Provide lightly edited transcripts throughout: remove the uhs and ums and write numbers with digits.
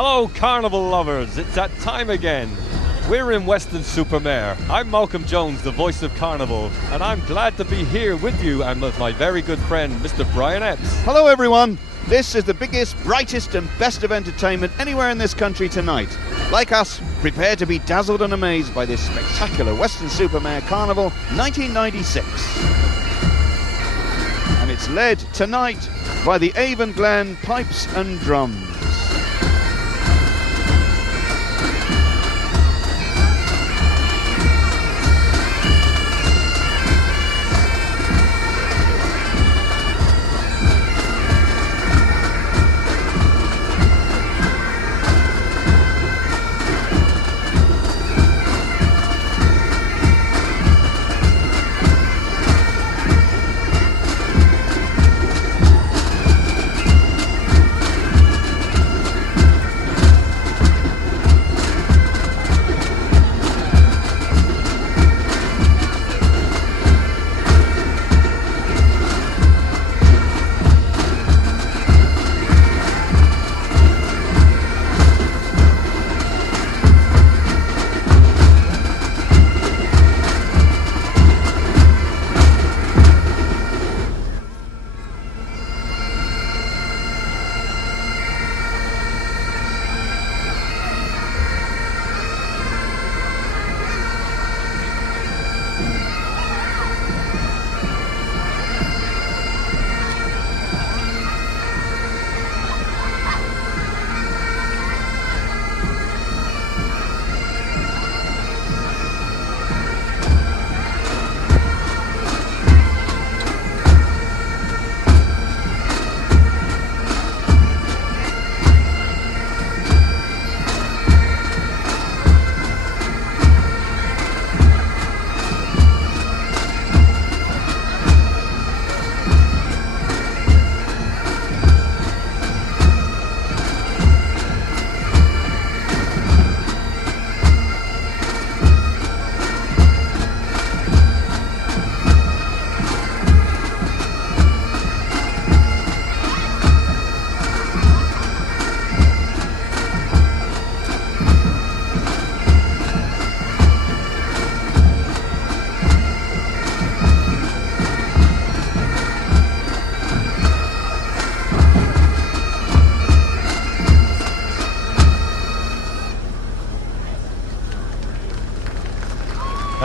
Hello Carnival lovers, it's that time again. We're in Weston-super-Mare. I'm Malcolm Jones, the voice of Carnival, and I'm glad to be here with you and with my very good friend, Mr. Brian Epps. Hello everyone, this is the biggest, brightest and best of entertainment anywhere in this country tonight. Like us, prepare to be dazzled and amazed by this spectacular Weston-super-Mare Carnival 1996. And it's led tonight by the Avon Glen Pipes and Drums.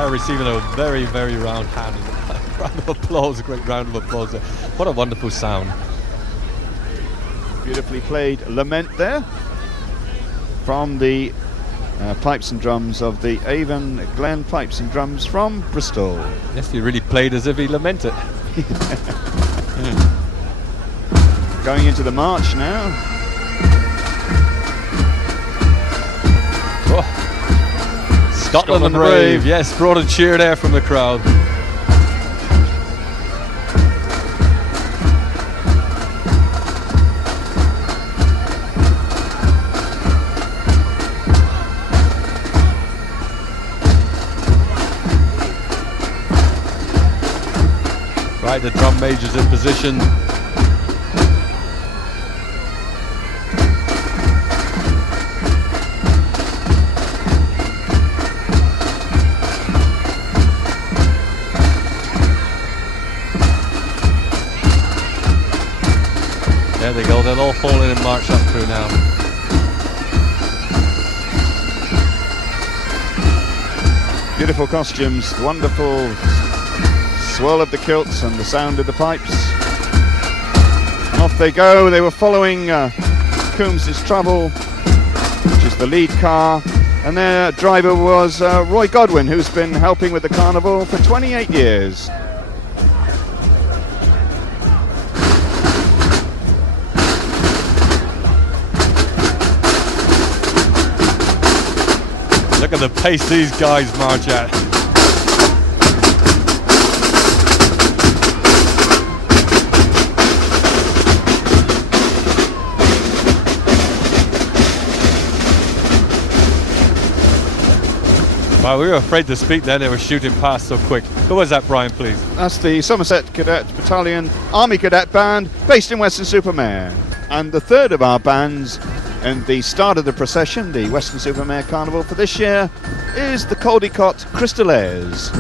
Receiving a very, very round hand. Round of applause, a great round of applause there. What a wonderful sound. Beautifully played lament there from the pipes and drums of the Avon Glen Pipes and Drums from Bristol. Yes, he really played as if he lamented. Going into the march now. Scotland and Brave, yes, brought a cheer there from the crowd. Right, the drum major's in position. There they go, they'll all fall in and march up through now. Beautiful costumes, wonderful swirl of the kilts and the sound of the pipes. And off they go, they were following Coombs' Trouble, which is the lead car, and their driver was Roy Godwin, who's been helping with the carnival for 28 years. Look at the pace these guys march at. Wow, we were afraid to speak then, they were shooting past so quick. Who was that, Brian, please? That's the Somerset Cadet Battalion Army Cadet Band based in Weston-super-Mare. And the third of our bands And the start of the procession, the Weston-super-Mare Carnival for this year, is the Caldecott Crystalaires.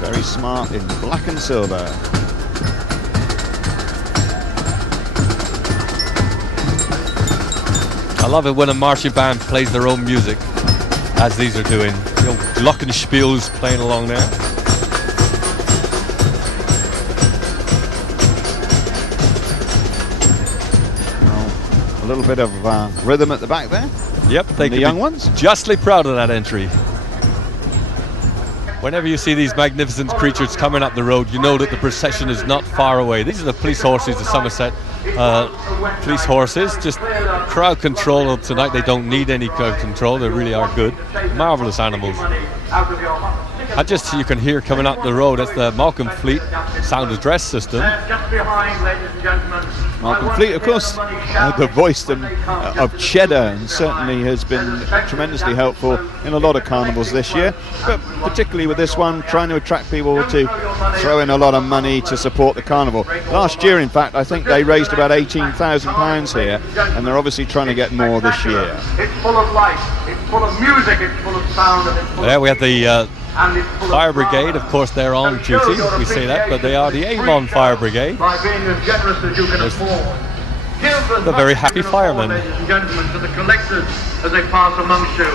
Very smart in black and silver. I love it when a marching band plays their own music, as these are doing. You know, glockenspiels playing along there. A little bit of rhythm at the back there. Yep, they the young ones. Justly proud of that entry. Whenever you see these magnificent creatures coming up the road, you know that the procession is not far away. These are the police horses, the Somerset police horses. Just crowd control tonight. They don't need any crowd control. They really are good. Marvelous animals. And just you can hear coming up the road, that's the Malcolm Fleet sound address system. Malcolm Fleet, of course, the voice of Cheddar, and certainly has been tremendously helpful in a lot of carnivals this year, but particularly with this one, trying to attract people to throw in a lot of money to support the carnival. Last year, in fact, I think they raised about £18,000 here, and they're obviously trying to get more this year. It's full of life, it's full of music, it's full of sound, and it's full there we have the Fire Brigade, of course they're on duty, we say that, but they are the Avon Fire Brigade. By being as generous as you can afford. They're very happy firemen. Ladies and gentlemen, to the collectors as they pass amongst you.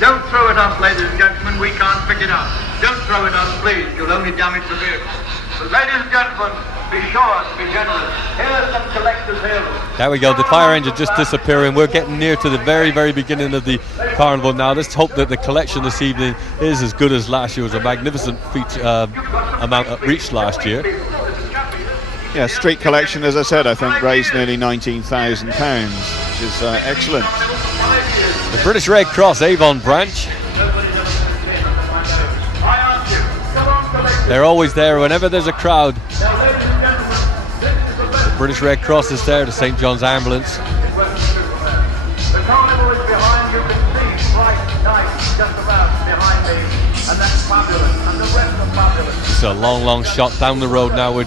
Don't throw at us, ladies and gentlemen, we can't pick it up. Don't throw at us, please, you'll only damage the vehicle. But ladies and gentlemen, be sure to be generous. Here's some collectors here. There we go, the fire engine just disappearing. We're getting near to the very, very beginning of the carnival now. Let's hope that the collection this evening is as good as last year. It was a magnificent amount reached last year. Yeah, street collection, as I said, I think raised nearly £19,000, which is excellent. The British Red Cross Avon branch. They're always there whenever there's a crowd. The British Red Cross is there, the St. John's Ambulance. The carnival is behind, you can see bright night just about behind me, and that's fabulous, and the rest are fabulous. It's a long, long shot down the road now. We're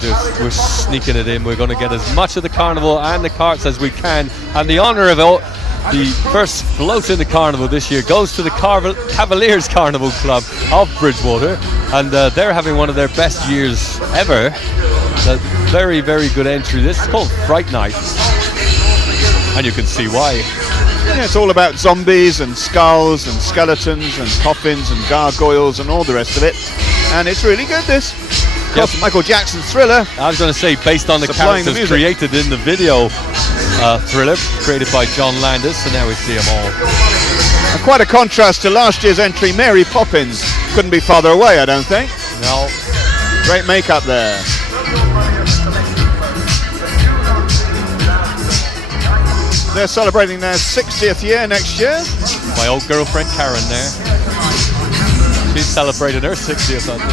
sneaking it in. We're going to get as much of the carnival and the carts as we can. And the honour of the first float in the carnival this year goes to the Cavaliers Carnival Club of Bridgewater, and they're having one of their best years ever. A very, very good entry. This is called Fright Night, and you can see why. Yeah, it's all about zombies and skulls and skeletons and coffins and gargoyles and all the rest of it, and it's really good, this. Of course, Michael Jackson's Thriller. I was going to say, based on the characters created in the video Thriller, created by John Landis, and now we see them all. And quite a contrast to last year's entry, Mary Poppins. Couldn't be farther away, I don't think. No. Great makeup there. They're celebrating their 60th year next year. My old girlfriend Karen there. She's celebrating her 60th, I think.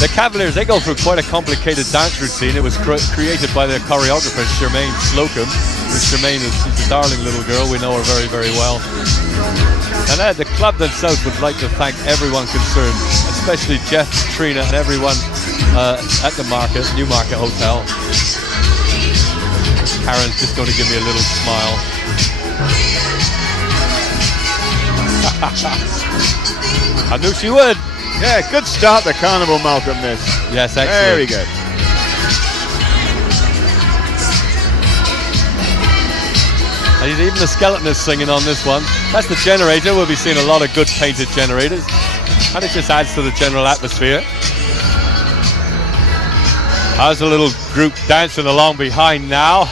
The Cavaliers, they go through quite a complicated dance routine. It was created by their choreographer, Charmaine Slocum. Charmaine she's a darling little girl. We know her very, very well. And the club themselves would like to thank everyone concerned, especially Jeff, Trina, and everyone at the Newmarket Hotel. Karen's just going to give me a little smile. I knew she would. Yeah, good start the carnival, Malcolm, this. Yes, excellent. Very good. And even the skeleton is singing on this one. That's the generator. We'll be seeing a lot of good painted generators. And it just adds to the general atmosphere. How's the little group dancing along behind now?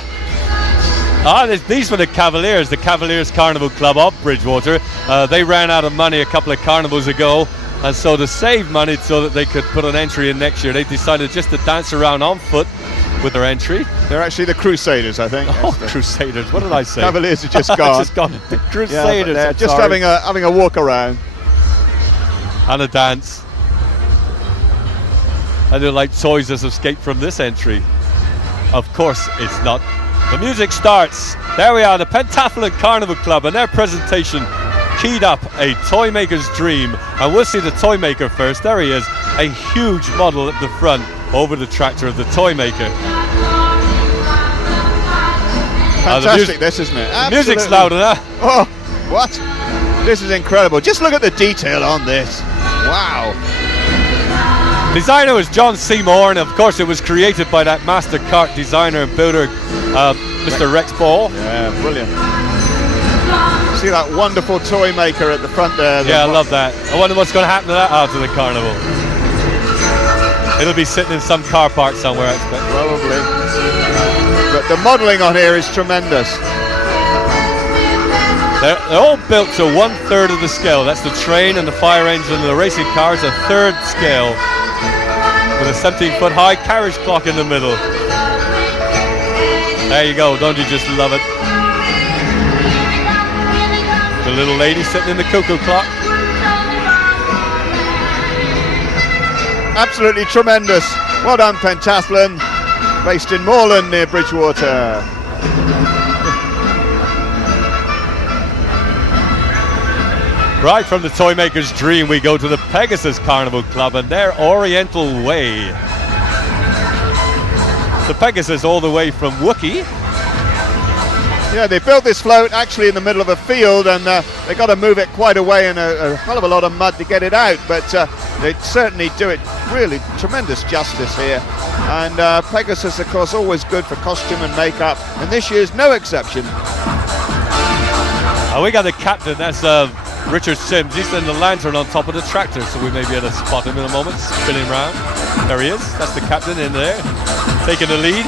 These were the Cavaliers Carnival Club of Bridgewater. They ran out of money a couple of carnivals ago. And so to save money so that they could put an entry in next year, they decided just to dance around on foot with their entry. They're actually the Crusaders, I think. Oh, Crusaders, what did I say? Cavaliers are just gone. Just gone. The Crusaders, yeah, just having a walk around. And a dance. And they're like toys that's escaped from this entry. Of course it's not. The music starts. There we are, the Pentathlon Carnival Club and their presentation keyed up a toy maker's dream. And we'll see the toy maker first. There he is, a huge model at the front. over the tractor of the toy maker. Fantastic, this, isn't it? The music's loud enough. Oh, what? This is incredible. Just look at the detail on this. Wow. Designer was John Seymour, and of course it was created by that master kart designer and builder, Mr. Rex Ball. Yeah, brilliant. See that wonderful toy maker at the front there? Yeah, I love that. I wonder what's going to happen to that after the carnival. It'll be sitting in some car park somewhere, I expect. Probably. But the modelling on here is tremendous. They're all built to 1/3 of the scale. That's the train and the fire engine and the racing cars, a 1/3 scale. With a 17-foot high carriage clock in the middle. There you go, don't you just love it? The little lady sitting in the cuckoo clock. Absolutely tremendous. Well done, Pentathlon, based in Moorland near Bridgewater. Right from the toy maker's dream, we go to the Pegasus Carnival Club and their Oriental Way. The Pegasus all the way from Hucky. Yeah, they built this float actually in the middle of a field, and they got to move it quite a way in a hell of a lot of mud to get it out, but they certainly do it really tremendous justice here. And Pegasus, of course, always good for costume and makeup, and this year's no exception. We got the captain, that's Richard Sims. He's in the lantern on top of the tractor, so we may be able to spot him in a moment, spinning round. There he is, that's the captain in there, taking the lead.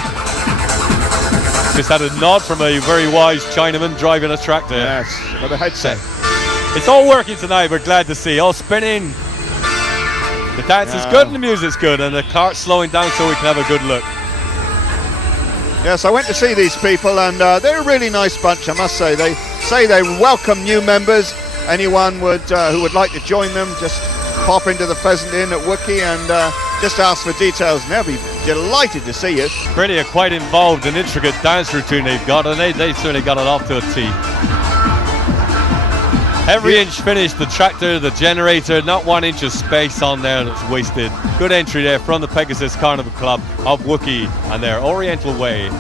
Just had a nod from a very wise Chinaman driving a tractor. Yes, with a headset. It's all working tonight, we're glad to see. All spinning. The dance is good and the music's good, and the cart's slowing down so we can have a good look. Yes, I went to see these people, and they're a really nice bunch, I must say. They say they welcome new members. Anyone who would like to join them, just pop into the Pheasant Inn at Hucky and just ask for details, and they'll be delighted to see you. Pretty a quite involved and intricate dance routine they've got, and they certainly got it off to a T. Every inch finished, the tractor, the generator, not 1 inch of space on there that's wasted. Good entry there from the Pegasus Carnival Club of Hucky and their Oriental Way.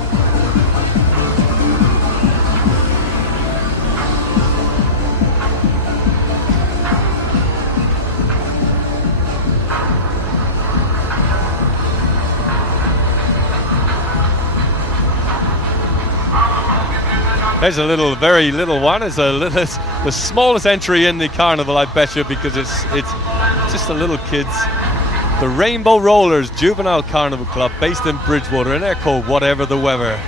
There's a little, very little one. It's the smallest entry in the carnival, I bet you, because it's just the little kids. The Rainbow Rollers Juvenile Carnival Club, based in Bridgewater, and they're called Whatever the Weather.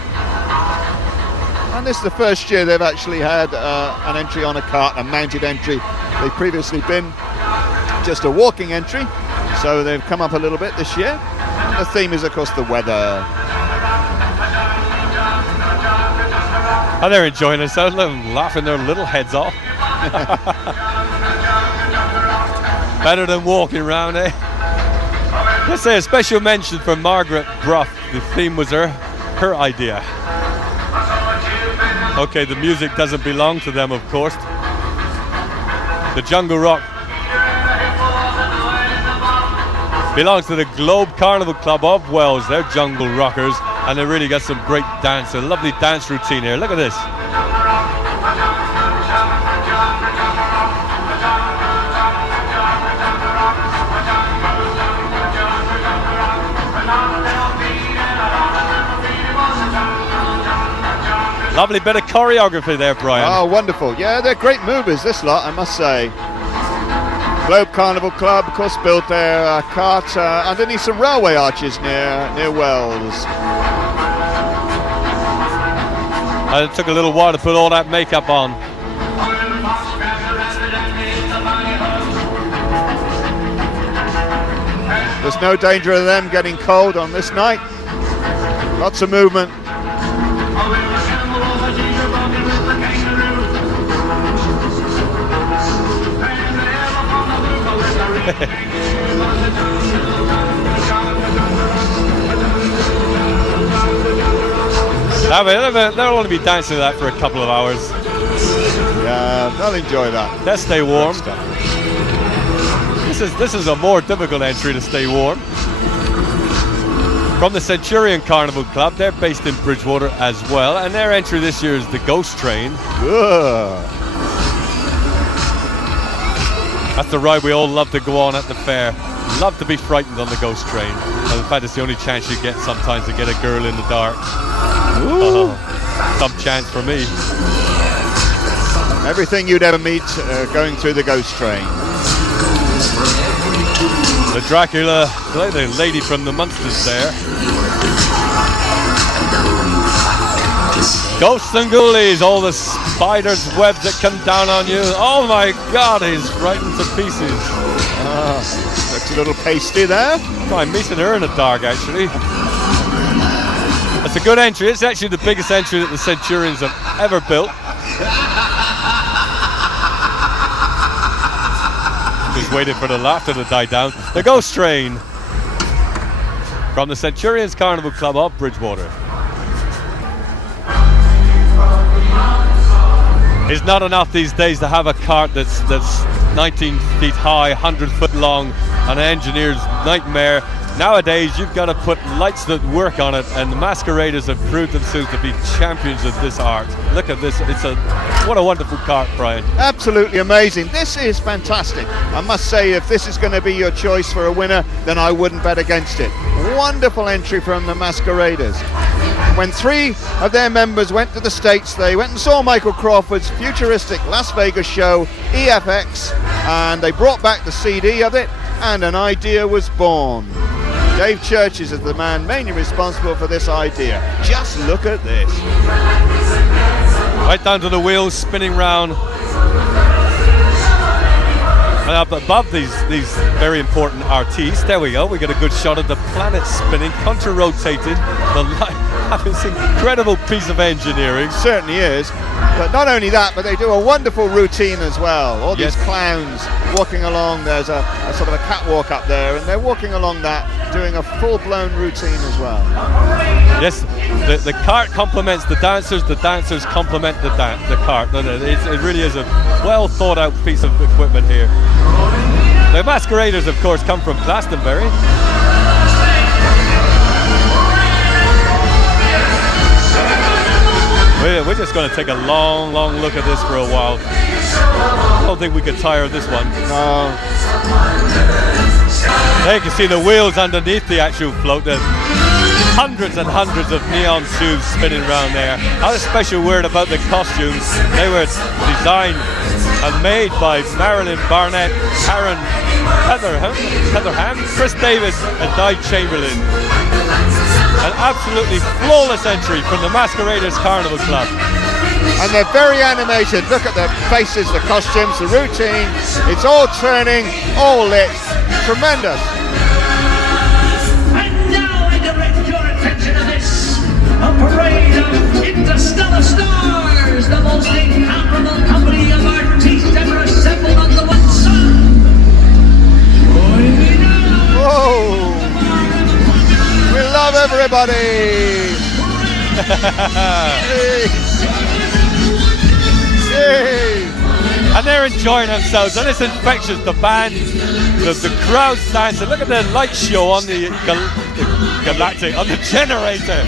And this is the first year they've actually had an entry on a cart, a mounted entry. They've previously been just a walking entry, so they've come up a little bit this year. And the theme is, of course, the weather. And they're enjoying themselves, laughing their little heads off. Better than walking around, eh? Let's say a special mention for Margaret Bruff. The theme was her idea. Okay, the music doesn't belong to them, of course. The Jungle Rock belongs to the Globe Carnival Club of Wells. They're jungle rockers, and they really got some great dance, a lovely dance routine here. Look at this. Lovely bit of choreography there, Brian. Oh, wonderful. Yeah, they're great movers, this lot, I must say. Globe Carnival Club, of course, built their cart underneath some railway arches near Wells. And it took a little while to put all that makeup on. There's no danger of them getting cold on this night. Lots of movement. They'll only be dancing to that for a couple of hours. Yeah, they'll enjoy that. They'll stay warm. This is a more difficult entry to stay warm. From the Centurion Carnival Club, they're based in Bridgewater as well, and their entry this year is the Ghost Train. Ugh. That's the ride we all love to go on at the fair. Love to be frightened on the Ghost Train. And in fact, it's the only chance you get sometimes to get a girl in the dark. Some chance for me. Everything you'd ever meet going through the Ghost Train. The Dracula, the lady from the Munsters there. Ghosts and ghoulies, all the spiders' webs that come down on you. Oh my God, he's frightened to pieces. Looks a little pasty there. I'm meeting her in the dark, actually. It's a good entry. It's actually the biggest entry that the Centurions have ever built. Just waiting for the laughter to die down. The Ghost Train from the Centurions Carnival Club of Bridgewater. It's not enough these days to have a cart that's 19 feet high, 100 foot long, an engineer's nightmare. Nowadays, you've got to put lights that work on it, and the Masqueraders have proved themselves to be champions of this art. Look at this. What a wonderful cart, Brian. Absolutely amazing. This is fantastic. I must say, if this is going to be your choice for a winner, then I wouldn't bet against it. Wonderful entry from the Masqueraders. When 3 of their members went to the States, they went and saw Michael Crawford's futuristic Las Vegas show, EFX, and they brought back the CD of it, and an idea was born. Dave Churches is the man mainly responsible for this idea. Just look at this. Right down to the wheels, spinning round. And up above these very important artistes, there we go. We get a good shot of the planet spinning, contra-rotated. The light. This incredible piece of engineering. Certainly is. But not only that, but they do a wonderful routine as well. All these clowns walking along. There's a sort of a catwalk up there, and they're walking along that, doing a full-blown routine as well. Yes, the cart complements the dancers complement the cart. It really is a well-thought-out piece of equipment here. The Masqueraders, of course, come from Glastonbury. We're just going to take a long look at this for a while. I don't think we could tire this one. No. There you can see the wheels underneath the actual float. There's hundreds and hundreds of neon tubes spinning around there. Another special word about the costumes. They were designed and made by Marilyn Barnett, Karen Heatherham, Chris Davis and Di Chamberlain. An absolutely flawless entry from the Masqueraders Carnival Club. And they're very animated. Look at the faces, the costumes, the routine. It's all turning, all lit. Tremendous. And now I direct your attention to this. A parade of interstellar stars. The most incomparable company of artists ever assembled under one sun. Join me now. Whoa. We love everybody! Hey. Hey. And they're enjoying themselves, and it's infectious. The band, the crowd's dancing. Look at the light show on the Galactic, on the generator.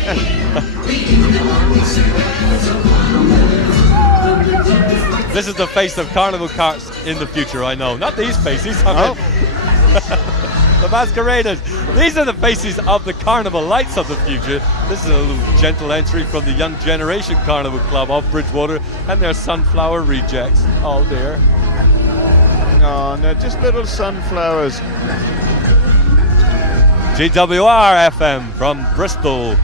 This is the face of carnival carts in the future, I know. Not these faces. The Masqueraders. These are the faces of the carnival lights of the future. This is a little gentle entry from the Young Generation Carnival Club of Bridgewater and their sunflower rejects. Oh dear. No, they're just little sunflowers. GWR FM from Bristol.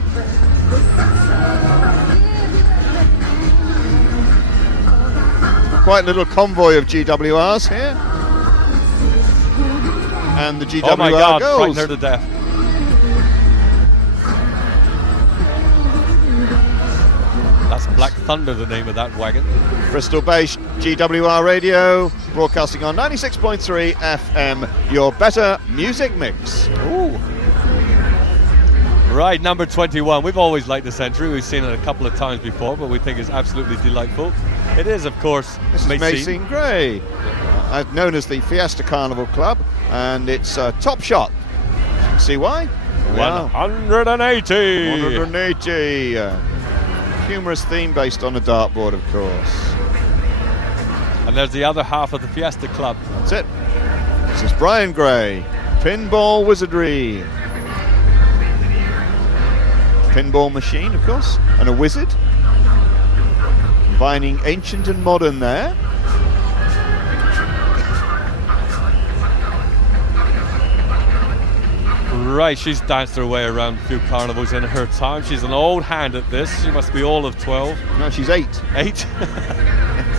Quite a little convoy of GWRs here. And the GWR oh my God, goes. frightened her to death. That's Black Thunder, the name of that wagon. Bristol-based GWR Radio, broadcasting on 96.3 FM, your better music mix. Ooh. Right, number 21. We've always liked this entry. We've seen it a couple of times before, but we think it's absolutely delightful. It is, of course, This is Macine Gray, known as the Fiesta Carnival Club, and it's Top Shot. See why? Wow. 180. 180. Humorous theme based on a dartboard, of course. And there's the other half of the Fiesta Club. That's it. This is Brian Gray. Pinball Wizardry. Pinball machine, of course, and a wizard. Combining ancient and modern there. Right, she's danced her way around a few carnivals in her time. She's an old hand at this. She must be all of 12. No, she's 8. 8?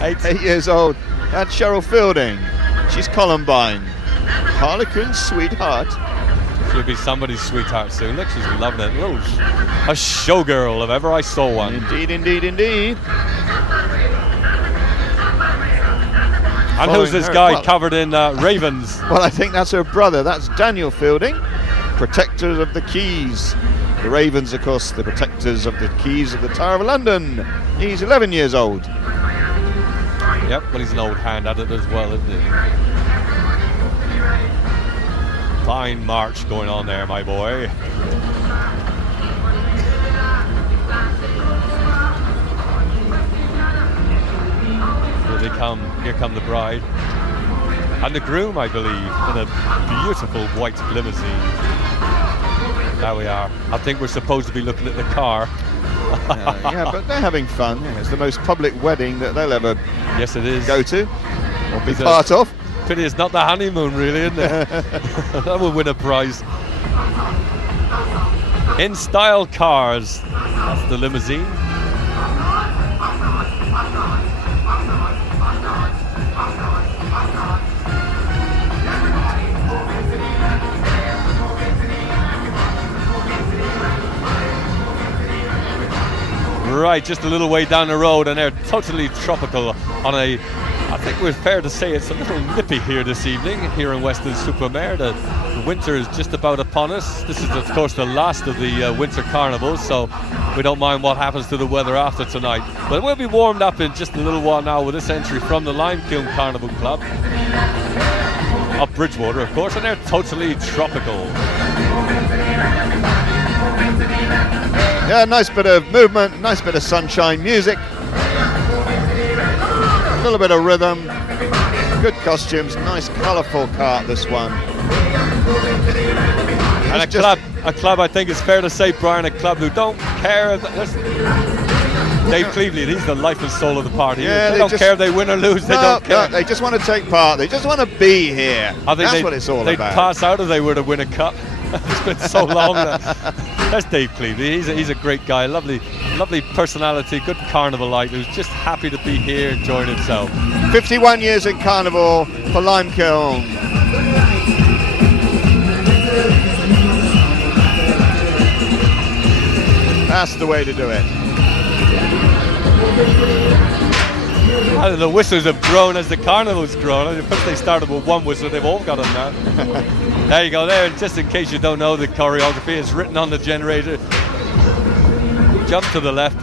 8. 8 years old. That's Cheryl Fielding. She's Columbine. Harlequin's sweetheart. She'll be somebody's sweetheart soon. Look, she's loving it. A showgirl if ever I saw one. Indeed, indeed, indeed. And who's this guy covered in ravens? Well, I think that's her brother. That's Daniel Fielding, protector of the keys. The Ravens, of course, the protectors of the keys of the Tower of London. He's 11 years old. Yep, well, he's an old hand at it as well, isn't he? Fine march going on there, my boy. Here they come. Here come the bride. And the groom, I believe, in a beautiful white limousine. There we are. I think we're supposed to be looking at the car. Yeah, but they're having fun. Yeah, it's the most public wedding that they'll ever Yes, it is. go to or be part of. Pity it's not the honeymoon, really, isn't it? That would win a prize. In style cars. That's the limousine. Right, just a little way down the road, and they're totally tropical on a, I think we're fair to say it's a little nippy here this evening, here in Weston-super-Mare. The winter is just about upon us. This is, of course, the last of the winter carnivals, so we don't mind what happens to the weather after tonight. But we'll be warmed up in just a little while now with this entry from the Limekilm Carnival Club of Bridgewater, of course, and they're totally tropical. Yeah, nice bit of movement, nice bit of sunshine, music, a little bit of rhythm, good costumes, nice colourful cart, this one. And a club, I think it's fair to say, Brian, a club who don't care. Dave Cleveland, he's the life and soul of the party. Yeah, they don't care if they win or lose. They don't care. No, they just want to take part. They just want to be here. I think that's what it's all they'd about. Pass out if they were to win a cup. It's been so long. That's Dave Cleveland. He's a great guy. Lovely personality. Good carnivalite who's just happy to be here enjoying himself. 51 years in Carnival for Limekilm. That's the way to do it. And the whistles have grown as the carnival's grown. First they started with one whistle, they've all got them now. There you go, there. Just in case you don't know, the choreography is written on the generator. Jump to the left,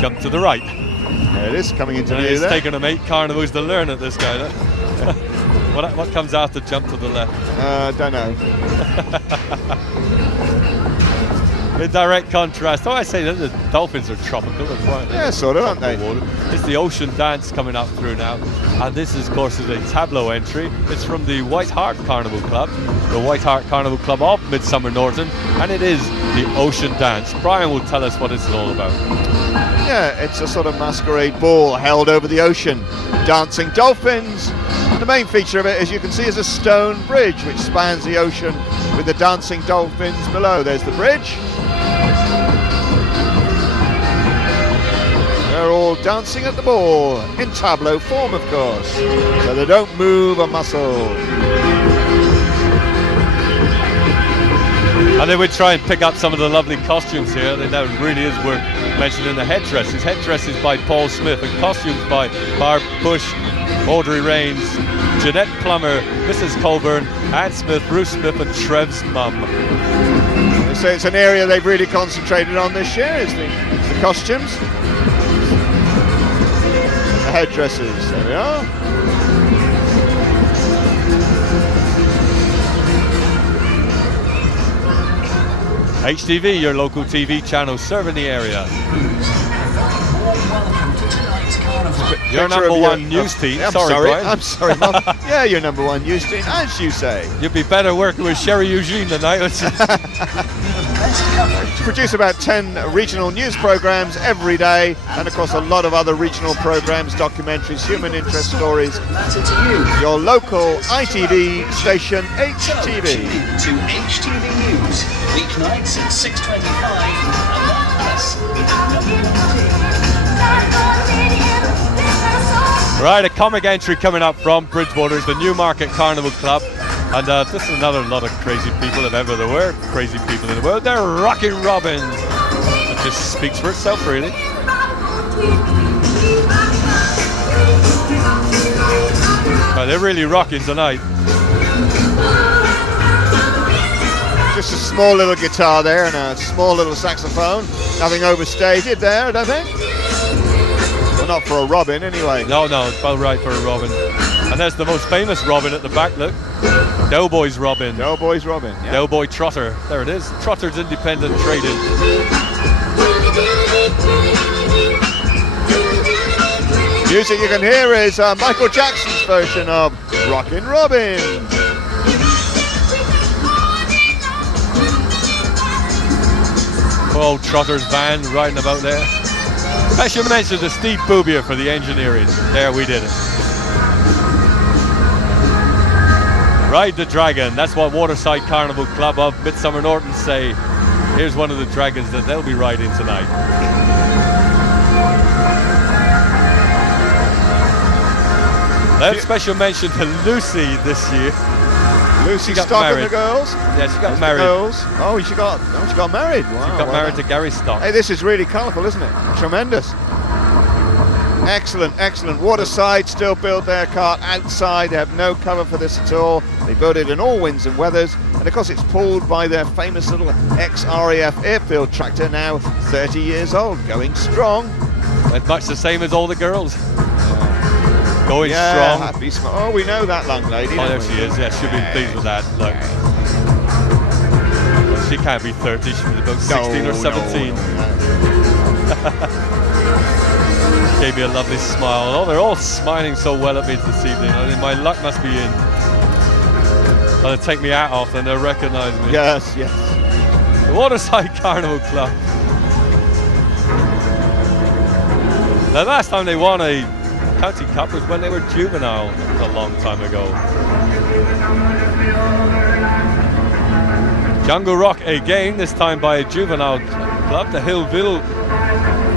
jump to the right. There it is, coming into view It's there. taken him 8 carnivals to learn it, this guy. What comes after jump to the left? Don't know. In direct contrast, I say that the dolphins are tropical. Yeah, sort of, aren't they? It's the ocean dance coming up through now. And this, of course, is a tableau entry. It's from the Hart Carnival Club, the Hart Carnival Club of Midsummer Norton, and it is the ocean dance. Brian will tell us what it's all about. Yeah, it's a sort of masquerade ball held over the ocean. Dancing dolphins. The main feature of it, as you can see, is a stone bridge which spans the ocean with the dancing dolphins below. There's the bridge. They're all dancing at the ball, in tableau form, of course, so they don't move a muscle. And then we try and pick up some of the lovely costumes here. I think that really is worth mentioning. The headdresses. Headdresses by Paul Smith and costumes by Barb Bush, Audrey Rains, Jeanette Plummer, Mrs. Colburn, Anne Smith, Bruce Smith and Trev's mum. So it's an area they've really concentrated on this year, is the costumes. The headdresses, there we are. HTV, your local TV channel serving the area. Welcome to tonight's carnival. Your Picture number of your- one news team. I'm Sorry, Brian. I'm sorry, Mark. Yeah, your number one news team, as you say. You'd be better working with Sherry Eugene tonight. Produce about 10 regional news programs every day, and of course a lot of other regional programs, documentaries, human interest stories. Matter to you. Your local ITV station, HTV. Tune in to HTV News, weeknights at 6:25, along with us with Right, a comic entry coming up from Bridgewater is the Newmarket Carnival Club. And this is another lot of crazy people, if ever there were crazy people in the world. They're Rockin' Robins. It just speaks for itself, really. They're really rocking tonight. Just a small little guitar there and a small little saxophone. Nothing overstated there, I don't think. Well, not for a robin, anyway. No, it's about right for a robin. And there's the most famous robin at the back, look. Doughboy's Robin. Doughboy's Robin, yeah. Doughboy Trotter. There it is. Trotter's Independent Trading. Music you can hear is Michael Jackson's version of Rockin' Robin. Oh, Trotter's van riding about there. Special mention to Steve Boobier for the engineering. There, we did it. Ride the Dragon. That's what Waterside Carnival Club of Midsummer Norton say. Here's one of the dragons that they'll be riding tonight. Let's special mention to Lucy this year. Lucy got Stock and married. the girls. Yeah, she got There's the married. girls. Oh, she got married. Wow, She got well married done. to Gary Stock. Hey, this is really colourful, isn't it? Tremendous. Excellent, excellent. Waterside still build their cart outside. They have no cover for this at all. They build it in all winds and weathers. And of course it's pulled by their famous little ex-RAF airfield tractor, now 30 years old, going strong. It's much the same as all the girls. Going Yeah, strong. happy smile. Oh, we know that long lady. Oh, don't there we? she is. Yeah, she'll be pleased with that. Look. Well, she can't be 30. She's about 16 or 17. She gave me a lovely smile. Oh, they're all smiling so well at me this evening. I mean, my luck must be in. They'll take me hat off and they'll recognise me. Yes, yes. The Waterside Carnival Club. The last time they won a county cup was when they were juvenile. That was a long time ago. Jungle Rock again, this time by a juvenile club, the Hillville.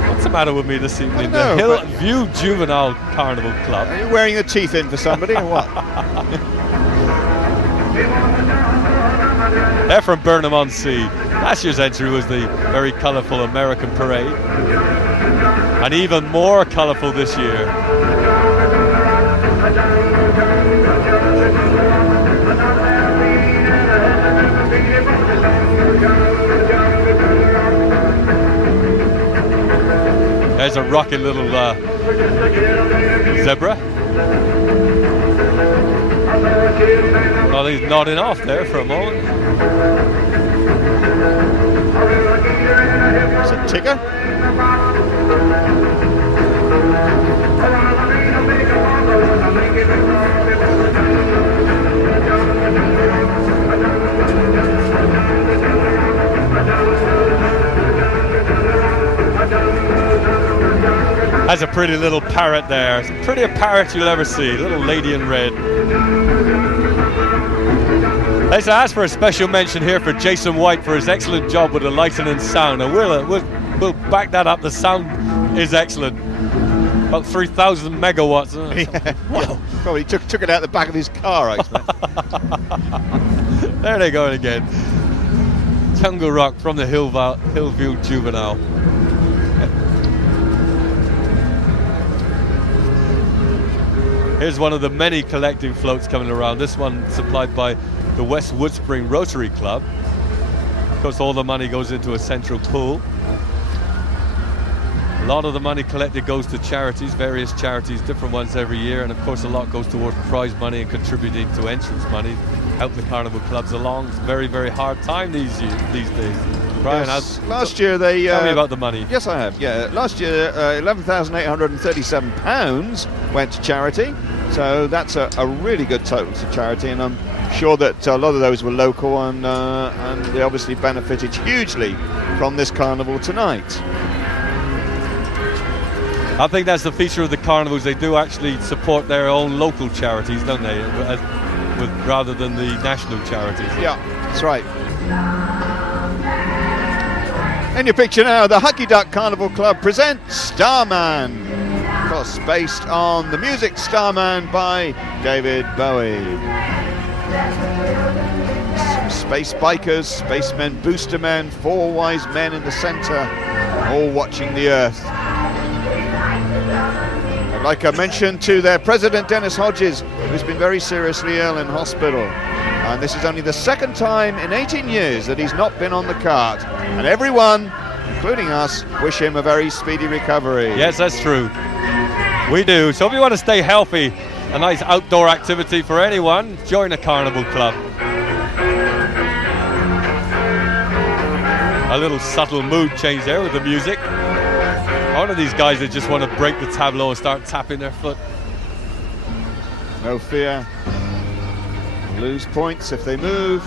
What's the matter with me this evening? I don't know, The Hillview Juvenile Carnival Club. Are you wearing your teeth in for somebody or what? They're from Burnham-on-Sea. Last year's entry was the very colourful American Parade. And even more colourful this year. There's a rocking little zebra. Well, he's nodding off there for a moment. It's a ticker. That's a pretty little parrot there. It's the prettiest parrot you'll ever see. Little lady in red. Let's ask for a special mention here for Jason White for his excellent job with the lighting and sound. And we'll back that up. The sound is excellent. About 3,000 megawatts. Yeah. Wow. Probably took it out the back of his car, I expect. There they go again. Jungle Rock from the Hillview Juvenile. Here's one of the many collecting floats coming around. This one supplied by the West Woodspring Rotary Club. Of course, all the money goes into a central pool. A lot of the money collected goes to charities, various charities, different ones every year, and of course a lot goes towards prize money and contributing to entrance money, helping the carnival clubs along. It's a very, very hard time these days. Brian, Yes. Last year they... tell me about the money. Yes, I have. Yeah, last year £11,837 went to charity. So that's a really good total to charity, and I'm sure that a lot of those were local, and they obviously benefited hugely from this carnival tonight. I think that's the feature of the carnivals. They do actually support their own local charities, don't they? Rather than the national charities. Yeah, that's right. In your picture now, the Hucky Duck Carnival Club presents Starman. Of course, based on the music Starman by David Bowie. Some space bikers, spacemen, booster men, 4 wise men in the centre, all watching the Earth. I'd like a mention to their president, Dennis Hodges, who's been very seriously ill in hospital. And this is only the second time in 18 years that he's not been on the cart. And everyone, including us, wish him a very speedy recovery. Yes, that's true. We do. So if you want to stay healthy, a nice outdoor activity for anyone, join a carnival club. A little subtle mood change there with the music. One of these guys that just want to break the tableau and start tapping their foot. No fear. Lose points if they move.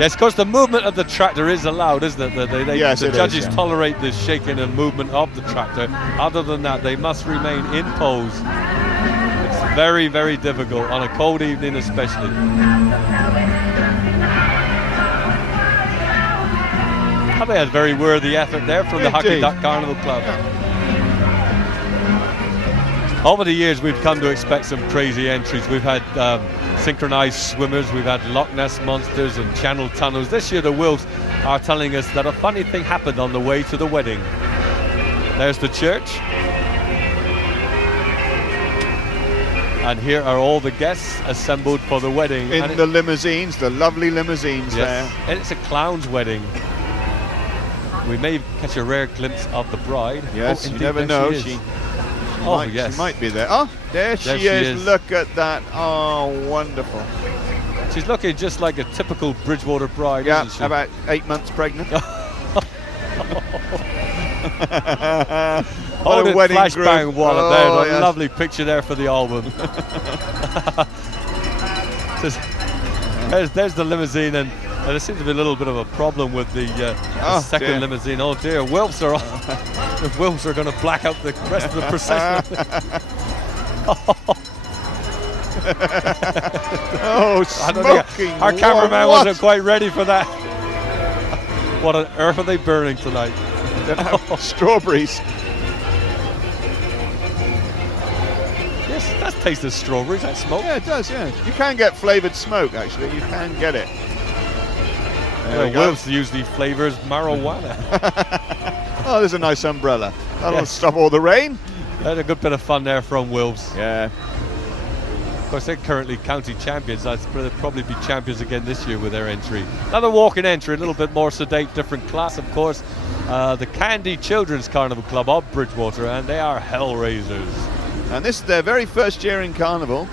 Yes, of course, the movement of the tractor is allowed, isn't it? Yes, the it judges is, yeah. tolerate the shaking and movement of the tractor. Other than that, they must remain in pose. It's very, very difficult on a cold evening especially. I think that's very worthy effort there from the Hucky Duck Carnival Club. Yeah. Over the years, we've come to expect some crazy entries. We've had synchronized swimmers, we've had Loch Ness monsters and channel tunnels. This year, the Wolves are telling us that a funny thing happened on the way to the wedding. There's the church. And here are all the guests assembled for the wedding. In the limousines, the lovely limousines there. And it's a clown's wedding. We may catch a rare glimpse of the bride. Yes, you never know. She might be there. Oh, there she is. Look at that. Oh, wonderful. She's looking just like a typical Bridgewater bride, yeah, isn't she? About 8 months pregnant. What a wedding flashbang group. wallet there. A Yes. lovely picture there for the album. There's the limousine, and there seems to be a little bit of a problem with the second limousine. Oh dear, Wilfs are the Wilfs are going to black out the rest of the procession. Oh, smoking! Our cameraman wasn't quite ready for that. What on earth are they burning tonight? Strawberries. Yes, that tastes of strawberries, that smoke. Yeah, it does, yeah. You can get flavoured smoke, actually. You can get it. Wolves usually flavours marijuana. Oh, there's a nice umbrella. That'll stop all the rain. Had a good bit of fun there from Wolves. Yeah. Of course, they're currently county champions. They'll probably be champions again this year with their entry. Another walk-in entry, a little bit more sedate, different class, of course. The Candy Children's Carnival Club of Bridgewater, and they are Hellraisers. And this is their very first year in Carnival.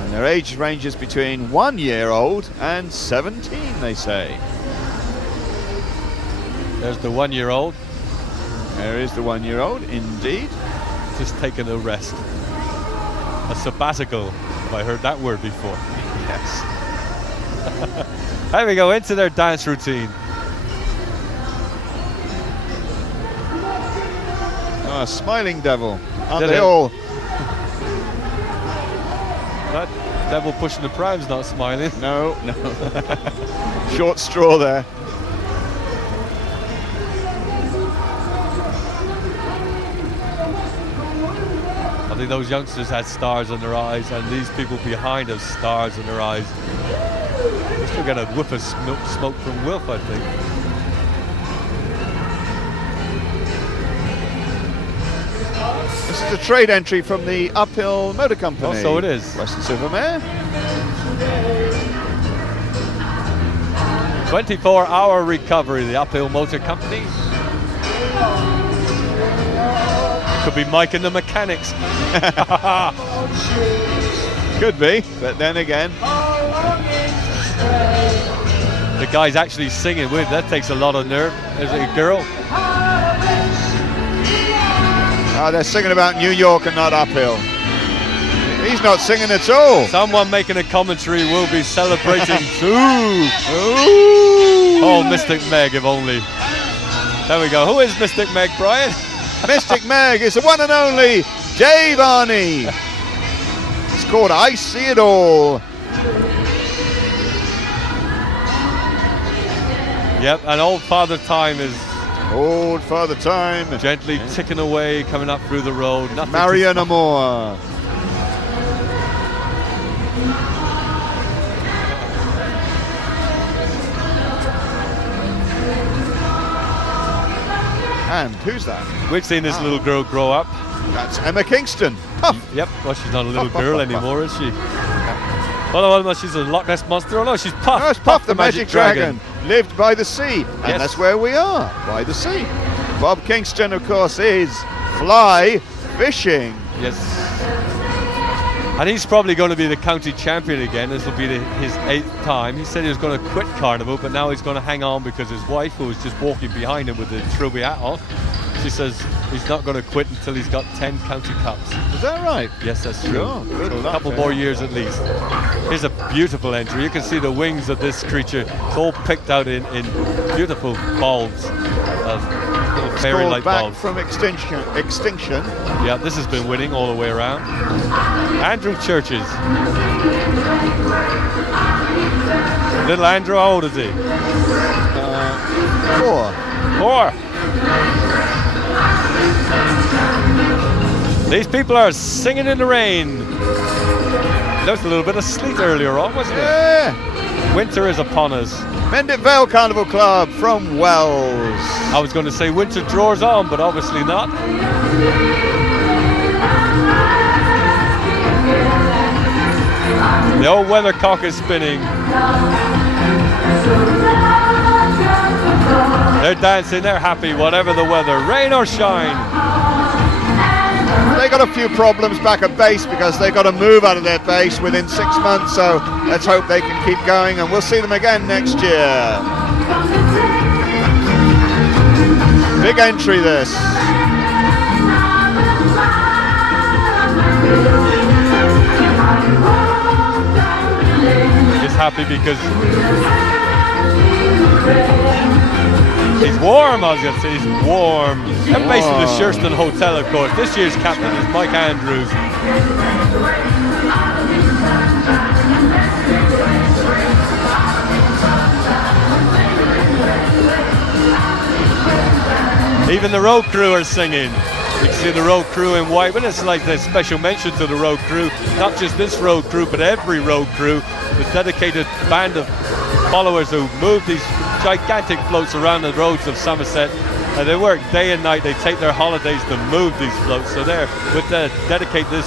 And their age ranges between 1 year old and 17, they say. There's the 1 year old. There is the 1 year old, indeed. Just taking a rest. A sabbatical, if I heard that word before. Yes. There we go, into their dance routine. Oh, smiling devil. Aren't they all? That devil pushing the pram's not smiling. No. Short straw there. I think those youngsters had stars in their eyes, and these people behind have stars in their eyes. We're still getting a whiff of smoke from Wilf, I think. This is a trade entry from the Uphill Motor Company. Oh, so it is. Weston-super-Mare. 24-hour recovery, the Uphill Motor Company. Could be Mike and the Mechanics. Could be, but then again. the guy's actually singing with. That takes a lot of nerve. There's a girl. They're singing about New York and not uphill. He's not singing at all. Someone making a commentary will be celebrating too. Oh, Mystic Meg, if only. There we go. Who is Mystic Meg, Brian? Mystic Meg is the one and only Dave Arney. It's called I See It All. Yep, and old Father Time is Old Father Time. gently ticking away, coming up through the road. Nothing to Mariana stop. Moore. And who's that? We've seen this little girl grow up. That's Emma Kingston. Puff. Yep, well, she's not a little girl anymore, is she? Well, she's a Loch Ness Monster. Oh, no, she's Puff. No, it's Puff the Magic Dragon. Lived by the sea. And Yes. that's where we are, by the sea. Bob Kingston, of course, is fly fishing. Yes. And he's probably going to be the county champion again. This will be his 8th time. He said he was going to quit Carnival, but now he's going to hang on because his wife, who was just walking behind him with the trilby hat on, she says he's not going to quit until he's got 10 county cups. Is that right? Yes, that's true. Oh, good So a luck, couple eh? more years at least. Here's a beautiful entry. You can see the wings of this creature. It's all picked out in beautiful bulbs, little fairy Called light back bulbs. from extinction. Yeah, this has been winning all the way around. Andrew Churches. Little Andrew, how old is he? 4. 4. These people are singing in the rain. There was a little bit of sleet earlier on, wasn't it? Yeah. Winter is upon us. Mendy Bell Carnival Club from Wells. I was going to say winter drawers on, but obviously not. The old weathercock is spinning. They're dancing, they're happy, whatever the weather, rain or shine. They got a few problems back at base because they got to move out of their base within 6 months, so let's hope they can keep going and we'll see them again next year. Big entry this. He's happy because he's warm, I was going to say, he's warm. And based in the Shurston Hotel, of course. This year's captain is Mike Andrews. Even the road crew are singing. You can see the road crew in white, but it's like the special mention to the road crew. Not just this road crew, but every road crew. The dedicated band of followers who move these gigantic floats around the roads of Somerset. They work day and night. They take their holidays to move these floats. So there, we dedicate this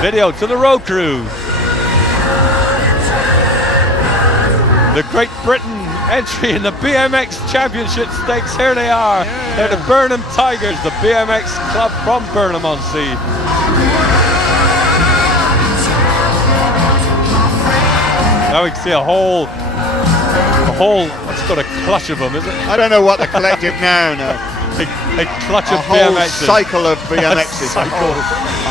video to the road crew. The Great Britain entry in the BMX Championship Stakes. Here they are. They're the Burnham Tigers, the BMX club from Burnham-on-Sea. Now we can see a whole, what's got a clutch of them, is it? I don't know what the collective now know. A clutch A of whole BMXs. cycle of BMXs. A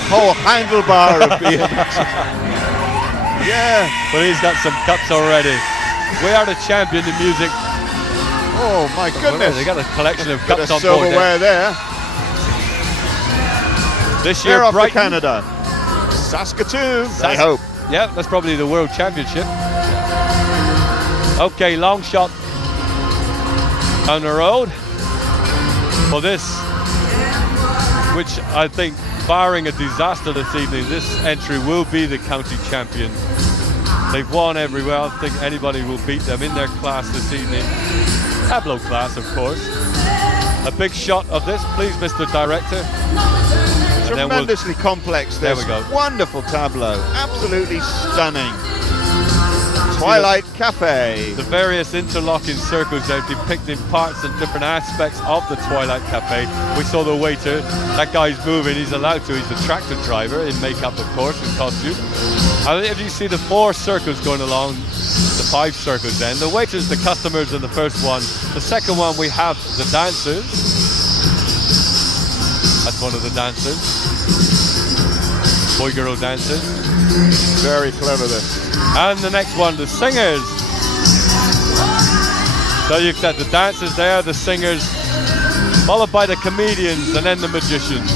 whole handlebar of BMXs. Yeah. But he's got some cups already. We are the champion in music. Oh my goodness. They got a collection of Bit cups of on board silverware there. there. This They're year, off to Brighton. Canada. Saskatoon, I hope. Yeah, that's probably the World Championship. Okay, long shot down the road for this, which I think, barring a disaster this evening, this entry will be the county champion. They've won everywhere. I don't think anybody will beat them in their class this evening. Tableau class, of course. A big shot of this, please, Mr. Director. And then Tremendously complex this. There we go. Wonderful tableau. Absolutely stunning. Twilight Cafe. The various interlocking circles are depicting parts and different aspects of the Twilight Cafe. We saw the waiter. That guy's moving. He's allowed to. He's the tractor driver in makeup, of course, in costume. And if you see the 4 circles going along, the the 5 circles then. The waiters, the customers in the first one. The second one we have the dancers. That's one of the dancers. Boy-girl dancers. Very clever this. And the next one, the singers. So you've got the dancers there, the singers, followed by the comedians, and then the magicians.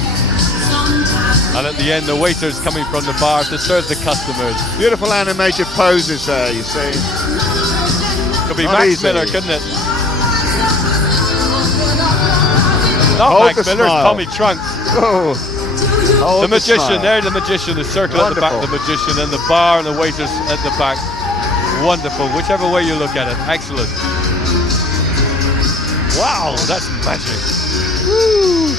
And at the end, the waiters coming from the bar to serve the customers. Beautiful animated poses there, you see. Could be Not Max easy. Miller, couldn't it? Not Hold Max the Miller, it's smile. Tommy Trunks. Oh. Hold The magician, smile. there the magician, the circle at the back, the Wonderful. magician, and the bar and the waiters at the back. Wonderful, whichever way you look at it, excellent. Wow, that's magic. Woo.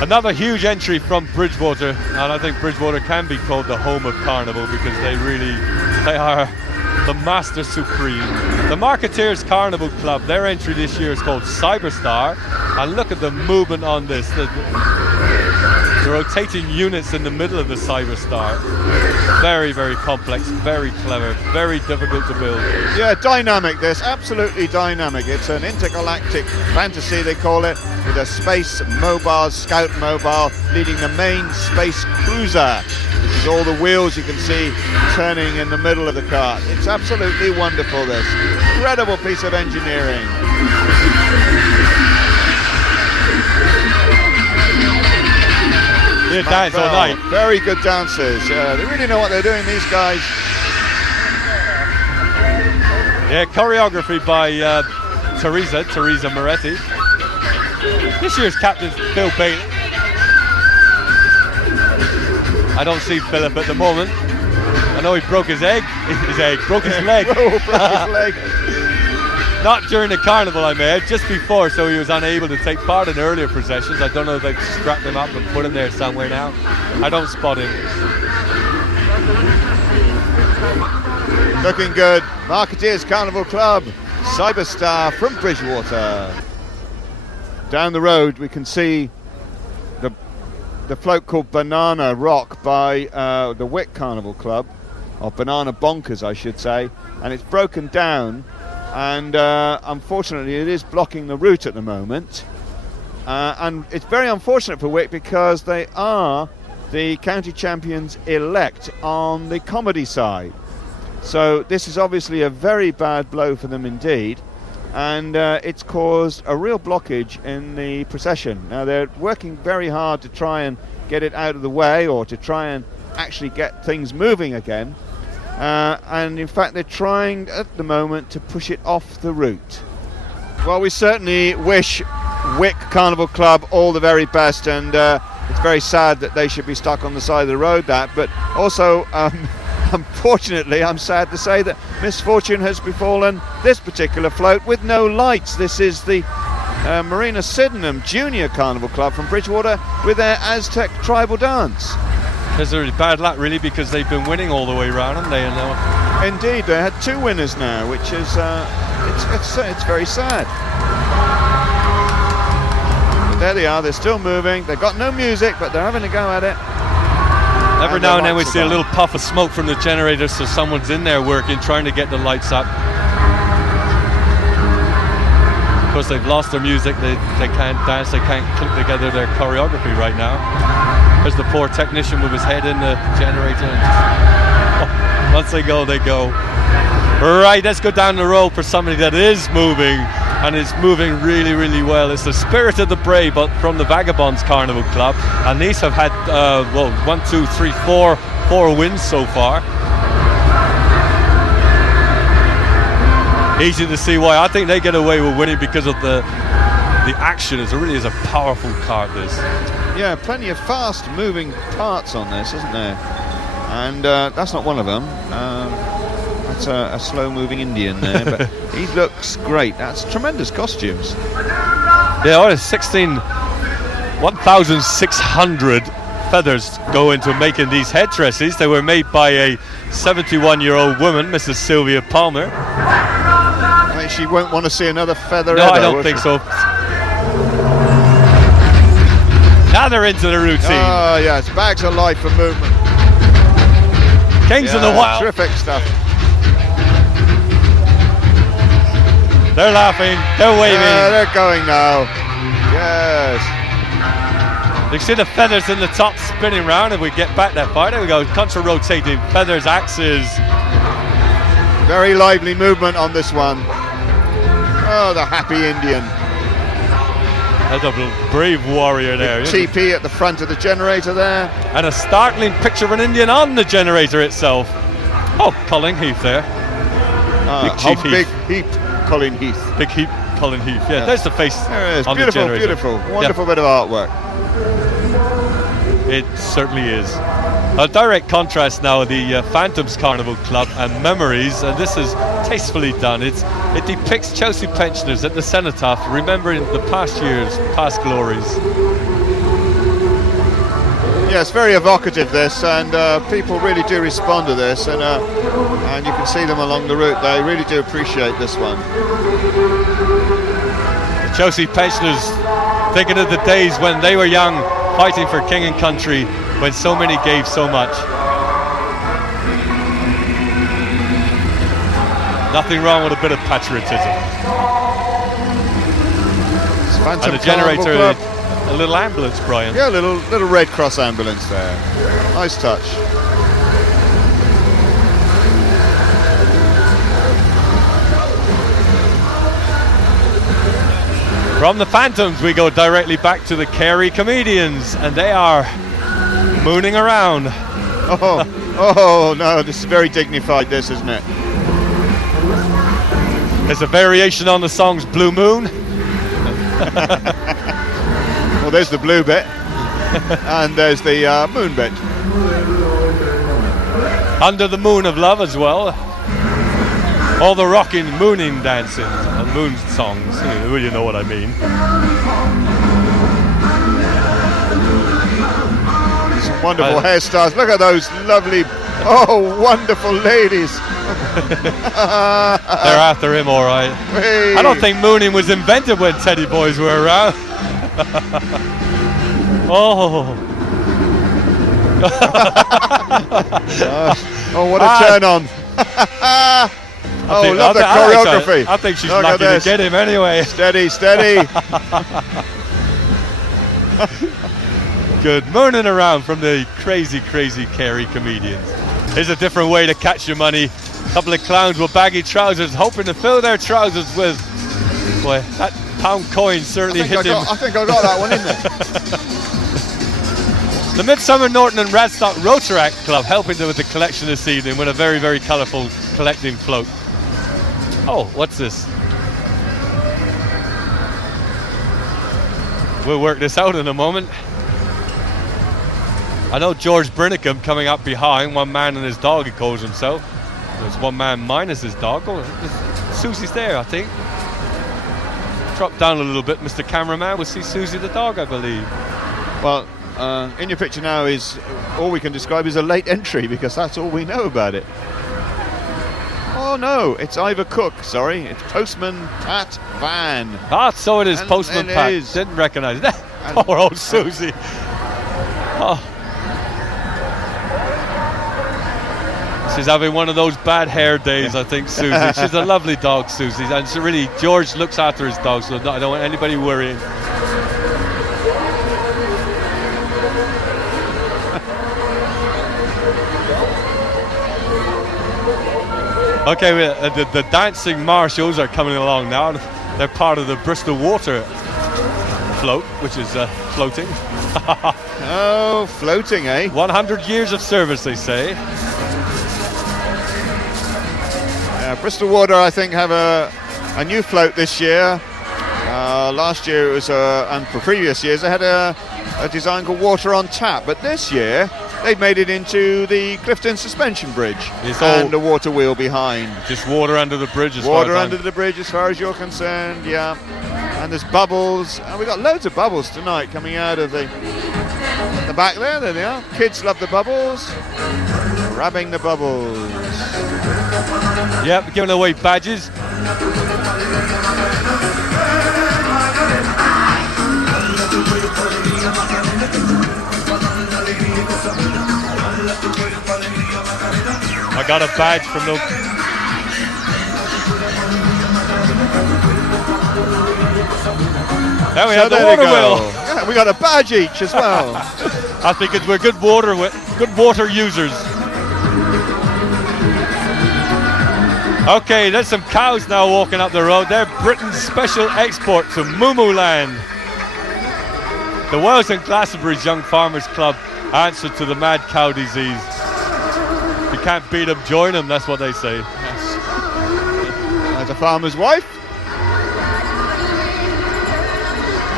Another huge entry from Bridgewater, and I think Bridgewater can be called the home of Carnival because they are the master supreme. The Masqueraders Carnival Club, their entry this year is called Cyberstar, and look at the movement on this. The rotating units in the middle of the Cyberstar. Very, very complex, very clever, very difficult to build. Yeah, dynamic this, absolutely dynamic. It's an intergalactic fantasy, they call it, with a space mobile, scout mobile, leading the main space cruiser, which is all the wheels you can see turning in the middle of the cart. It's absolutely wonderful, this. Incredible piece of engineering. They dance all night. Very good dancers. They really know what they're doing, these guys. Yeah, choreography by Teresa Moretti. This year's captain Phil Bailey. I don't see Philip at the moment. I know he broke his leg. Broke his leg. Oh, broke his leg. Not during the carnival, I made, just before, so he was unable to take part in earlier processions. I don't know if they've strapped him up and put him there somewhere now. I don't spot him. Looking good. Masqueraders Carnival Club, Cyberstar from Bridgewater. Down the road we can see the float called Banana Rock by the Wick Carnival Club, or Banana Bonkers I should say, and it's broken down, and unfortunately it is blocking the route at the moment, and it's very unfortunate for Wick because they are the county champions elect on the comedy side. So this is obviously a very bad blow for them indeed, and it's caused a real blockage in the procession. Now they're working very hard to try and get it out of the way, or to try and actually get things moving again, and in fact they're trying at the moment to push it off the route. Well, we certainly wish Wick Carnival Club all the very best, and it's very sad that they should be stuck on the side of the road, but also unfortunately, I'm sad to say that misfortune has befallen this particular float with no lights. This is the Marina Sydenham Jr Carnival Club from Bridgewater with their Aztec tribal dance. It's a really bad luck, really, because they've been winning all the way around, haven't they? Indeed, they had 2 winners now, which is it's very sad. But there they are. They're still moving. They've got no music, but they're having a go at it. Every now and then we see a little puff of smoke from the generator, so someone's in there working, trying to get the lights up. Of course, they've lost their music, they can't dance, they can't clip together their choreography right now. There's the poor technician with his head in the generator. And once they go, they go. Right, let's go down the road for somebody that is moving, and is moving really, really well. It's the Spirit of the Brave, but from the Vagabonds Carnival Club, and these have had 4 wins so far. Easy to see why. I think they get away with winning because of the action. It really is a powerful cart, this. Yeah, plenty of fast moving parts on this, isn't there? And that's not one of them. That's a slow moving Indian there, but he looks great. That's tremendous costumes. Yeah, 1,600 feathers go into making these headdresses. They were made by a 71-year-old woman, Mrs. Sylvia Palmer. I mean, she won't want to see another feather No, ever, I don't will think she? so. Now they're into the routine. Oh, yes, bags of life for movement. Kings of the Wild. Terrific stuff. They're laughing, they're waving. Yeah, they're going now. Yes. You see the feathers in the top spinning round. If we get back that far, there we go. Contra-rotating feathers, axes. Very lively movement on this one. Oh, the happy Indian. That's a brave warrior there. TP at the front of the generator there. And a startling picture of an Indian on the generator itself. Oh, Colin Heath there. Big Chief Heath. Big Heath, Colin Heath. Big Heath, Colin Heath. Yeah, there's the face There it is. on Beautiful, the generator. beautiful. Wonderful bit of artwork. It certainly is. A direct contrast now of the Phantoms Carnival Club and Memories, and this is tastefully done. It depicts Chelsea pensioners at the cenotaph, remembering the past years, past glories. Yes, very evocative this, and people really do respond to this, and you can see them along the route. They really do appreciate this one. The Chelsea pensioners thinking of the days when they were young, fighting for king and country, when so many gave so much. Nothing wrong with a bit of patriotism. Phantom And the generator, Club. a little ambulance, Brian. Yeah, little Red Cross ambulance there. Nice touch. From the Phantoms, we go directly back to the Kerry comedians, and they are mooning around. Oh no, this is very dignified, this, isn't it? It's a variation on the song's Blue Moon. Well, there's the blue bit, and there's the moon bit. Under the Moon of Love as well. All the rocking, mooning dancing and moon songs. You know what I mean. Some wonderful hairstyles. Look at those lovely, wonderful ladies. They're after him, all right. Hey. I don't think mooning was invented when Teddy Boys were around. What a turn on. Love the choreography. I think she's Look lucky at to get him anyway. Steady, steady. Good. Mooning around from the crazy, crazy Kerry comedians. Here's a different way to catch your money. A couple of clowns with baggy trousers, hoping to fill their trousers with, boy, that pound coin certainly hit him. I think I got that one in there. The Midsummer Norton and Radstock Rotaract Club helping them with the collection this evening with a very, very colourful collecting float. Oh, what's this? We'll work this out in a moment. I know George Brinicum coming up behind, one man and his dog, he calls himself. There's one man minus his dog. Oh, Susie's there, I think. Drop down a little bit, Mr. Cameraman. We'll see Susie the dog, I believe. Well, in your picture now is all we can describe as a late entry, because that's all we know about it. Oh no, it's Ivor Cook, sorry. It's Postman Pat Van. Ah, so it is, And Postman it Pat. is. Didn't recognise that. Poor old Susie. Oh. She's having one of those bad hair days, I think, Susie. She's a lovely dog, Susie. And she really, George looks after his dog, so I don't want anybody worrying. Okay, the dancing marshals are coming along now. They're part of the Bristol Water float, which is floating. Oh, floating, eh? 100 years of service, they say. Bristol Water, I think, have a new float this year. Last year it was, and for previous years, they had a design called Water on Tap. But this year, they've made it into the Clifton Suspension Bridge. And a water wheel behind. Just water under the bridge as Water far as under the bridge as far as you're concerned, yeah. And there's bubbles. And we've got loads of bubbles tonight coming out of the back there. There they are. Kids love the bubbles. Grabbing the bubbles. Yep, giving away badges. I got a badge from the... There we have the water wheel. Yeah, we got a badge each as well. That's because we're good water users. Okay, there's some cows now walking up the road. They're Britain's special export to Moo Land. The Wales and Glastonbury's Young Farmers Club answer to the mad cow disease. You can't beat them, join them, that's what they say. Yes. As a farmer's wife.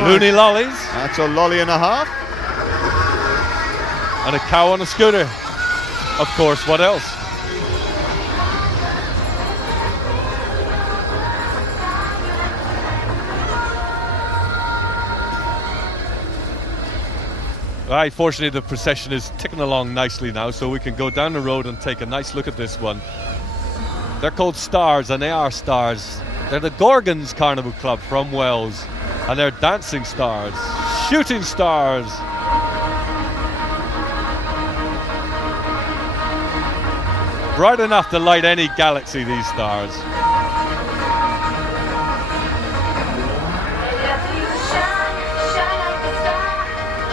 Loony lollies. That's a lolly and a half. And a cow on a scooter. Of course, what else? Right, fortunately the procession is ticking along nicely now, so we can go down the road and take a nice look at this one. They're called Stars, and they are stars. They're the Gorgons Carnival Club from Wales, and they're dancing stars, shooting stars. Bright enough to light any galaxy, these stars.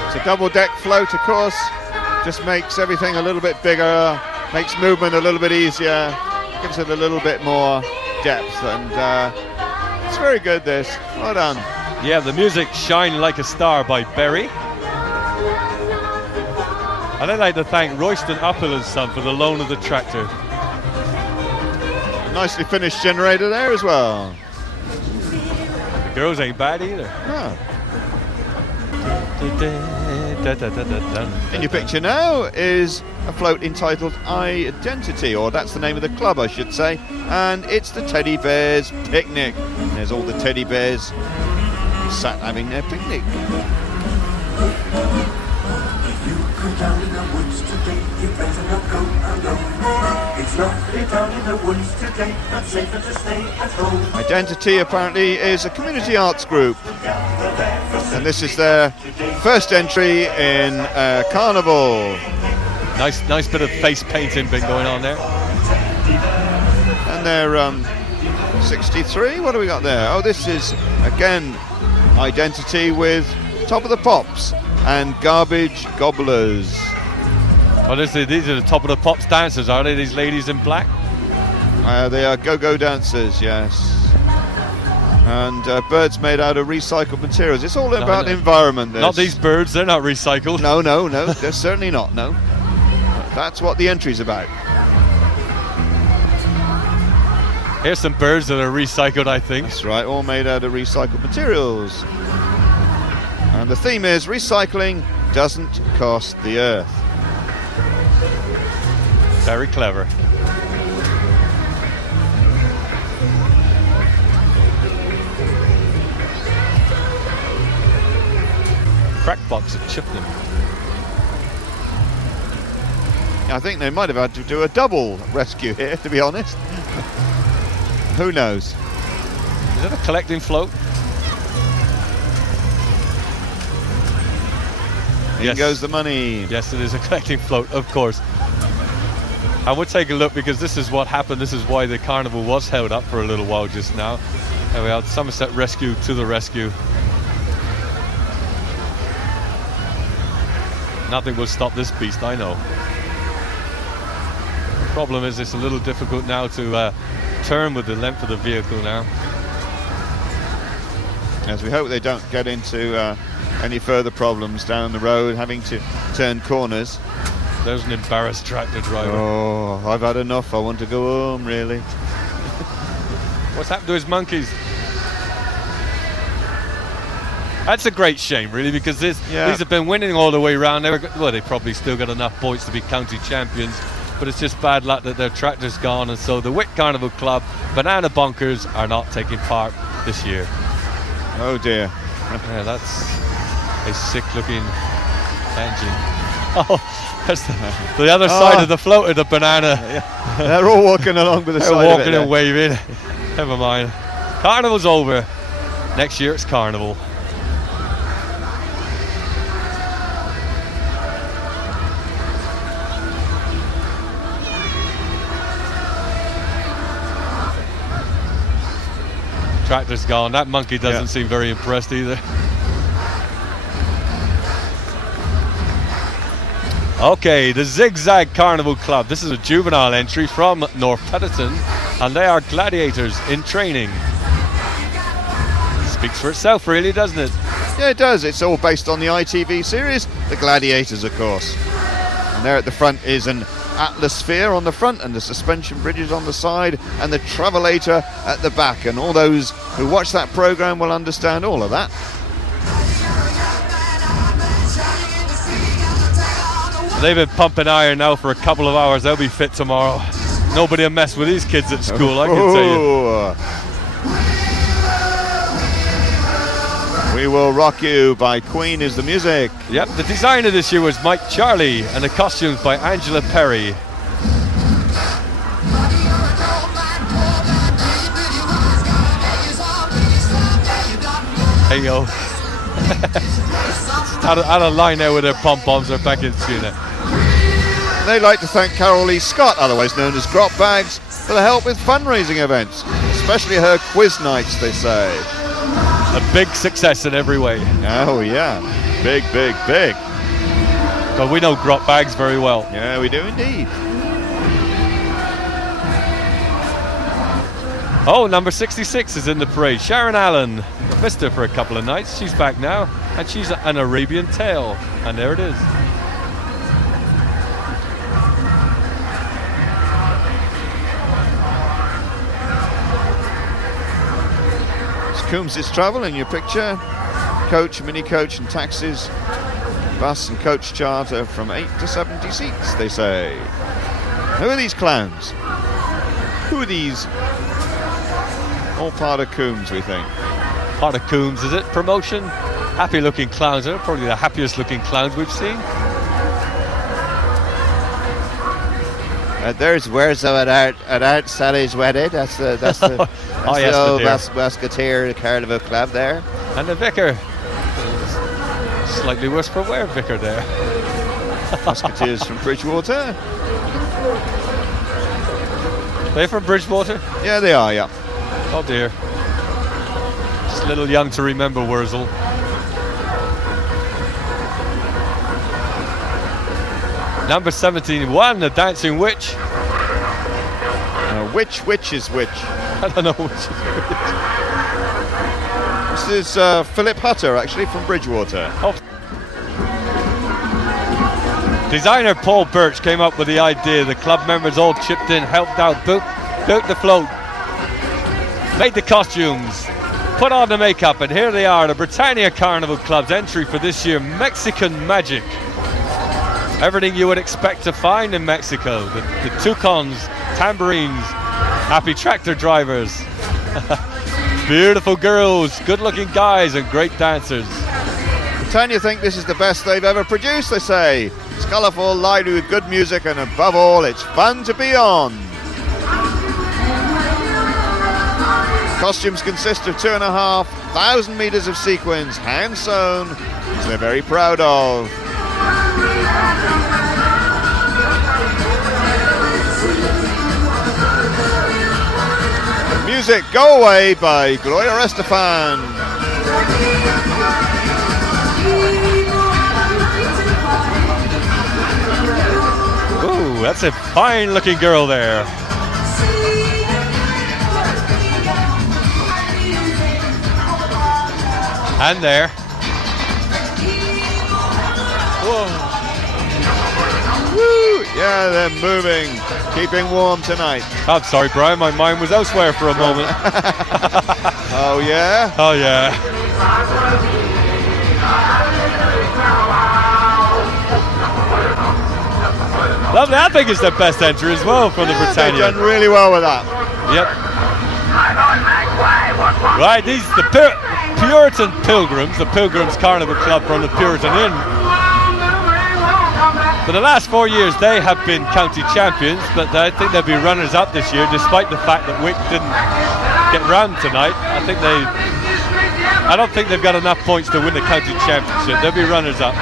It's a double deck float, of course, just makes everything a little bit bigger, makes movement a little bit easier, gives it a little bit more depth, and it's very good, this. Well done. Yeah, the music Shine Like a Star by Berry. And I'd like to thank Royston Uphill and Son for the loan of the tractor. Nicely finished generator there as well. The girls ain't bad either. No. In your picture now is a float entitled Identity, or that's the name of the club, I should say, and it's the Teddy Bears Picnic. There's all the teddy bears sat having their picnic. Down in the woods today, you better not go alone. It's lovely down in the woods today, but safer to stay at home. Identity apparently is a community arts group, and this is their first entry in Carnival. Nice bit of face painting been going on there. And they're 63. What do we got there? Oh, this is again Identity with Top of the Pops and Garbage Gobblers. Oh, these are the Top of the Pops dancers, are they? These ladies in black? They are go-go dancers, yes. And birds made out of recycled materials. It's all about the environment. This. Not these birds, they're not recycled. No, they're certainly not, no. That's what the entry's about. Here's some birds that are recycled, I think. That's right, all made out of recycled materials. And the theme is recycling doesn't cost the earth. Very clever. Crackbox at Chippenham. I think they might have had to do a double rescue here, to be honest. Who knows? Is that a collecting float? In goes the money. Yes, it is a collecting float, of course. And we'll take a look, because this is what happened. This is why the carnival was held up for a little while just now. There we are, Somerset Rescue to the rescue. Nothing will stop this beast, I know. The problem is it's a little difficult now to turn with the length of the vehicle now. As we hope they don't get into any further problems down the road, having to turn corners. There's an embarrassed tractor driver. Oh, I've had enough. I want to go home, really. What's happened to his monkeys? That's a great shame, really, because these have been winning all the way around. They probably still got enough points to be county champions, but it's just bad luck that their tractor's gone, and so the Wick Carnival Club, Banana Bunkers, are not taking part this year. Oh dear. Yeah, that's a sick-looking engine. Oh, that's the other side of the float of the banana. Yeah. They're all walking along with the They're side of it. walking and waving. Never mind. Carnival's over. Next year it's Carnival. tractor's gone. That monkey doesn't seem very impressed either. Okay, the Zigzag Carnival Club. This is a juvenile entry from North Petherton, and they are gladiators in training. Speaks for itself, really, doesn't it? Yeah, it does. It's all based on the ITV series, the Gladiators, of course. And there at the front is an atmosphere on the front, and the suspension bridges on the side, and the travelator at the back. And all those who watch that programme will understand all of that. They've been pumping iron now for a couple of hours. They'll be fit tomorrow. Nobody will mess with these kids at school, I can tell you. We Will Rock You by Queen is the music. Yep, the designer this year was Mike Charlie, and the costumes by Angela Perry. Hey yo. out of line there with their pom-poms. They're back in tune now. They'd like to thank Carol Lee Scott, otherwise known as Grot Bags, for the help with fundraising events, especially her quiz nights, they say. A big success in every way. Oh yeah, big, big, big. But we know Grot Bags very well. Yeah, we do indeed. Oh, number 66 is in the parade. Sharon Allen. Missed her for a couple of nights. She's back now, and she's an Arabian Tale. And there it is. Coombs' travel in your picture. Coach, mini coach and taxis. Bus and coach charter from 8 to 70 seats, they say. Who are these clowns? Who are these? All part of Coombs, we think. Part of Coombs, is it? Promotion? Happy looking clowns. They're probably the happiest looking clowns we've seen. There's where's at Art Sally's wedding. That's the old Masqueraders Carnival Club there. And the vicar. Slightly worse for wear vicar there. Musketeers from Bridgewater. They're from Bridgewater? Yeah, they are, yeah. Oh dear. Just a little young to remember Wurzel. Number 71, the Dancing Witch. Which is which? I don't know which is which. This is Philip Hutter, actually, from Bridgewater. Oh. Designer Paul Birch came up with the idea. The club members all chipped in, helped out, built the float, made the costumes, put on the makeup, and here they are, the Britannia Carnival Club's entry for this year, Mexican Magic. Everything you would expect to find in Mexico. The toucans, tambourines, happy tractor drivers, beautiful girls, good-looking guys, and great dancers. Britannia think this is the best they've ever produced, they say. It's colourful, lively with good music, and above all, it's fun to be on. Costumes consist of 2,500 metres of sequins, hand-sewn, which they're very proud of. Music, Go Away by Gloria Estefan. Ooh, that's a fine looking girl there. And there. Whoa. Woo! Yeah, they're moving, keeping warm tonight. I'm sorry, Brian, my mind was elsewhere for a moment. Oh, yeah? Oh, yeah. Lovely. I think it's the best entry as well from the Britannia. They've done really well with that. Yep. Right, these the Puritan Pilgrims, the Pilgrims Carnival Club from the Puritan Inn. For the last 4 years, they have been county champions, but I think they'll be runners-up this year, despite the fact that Wick didn't get round tonight. I don't think they've got enough points to win the county championship. They'll be runners-up.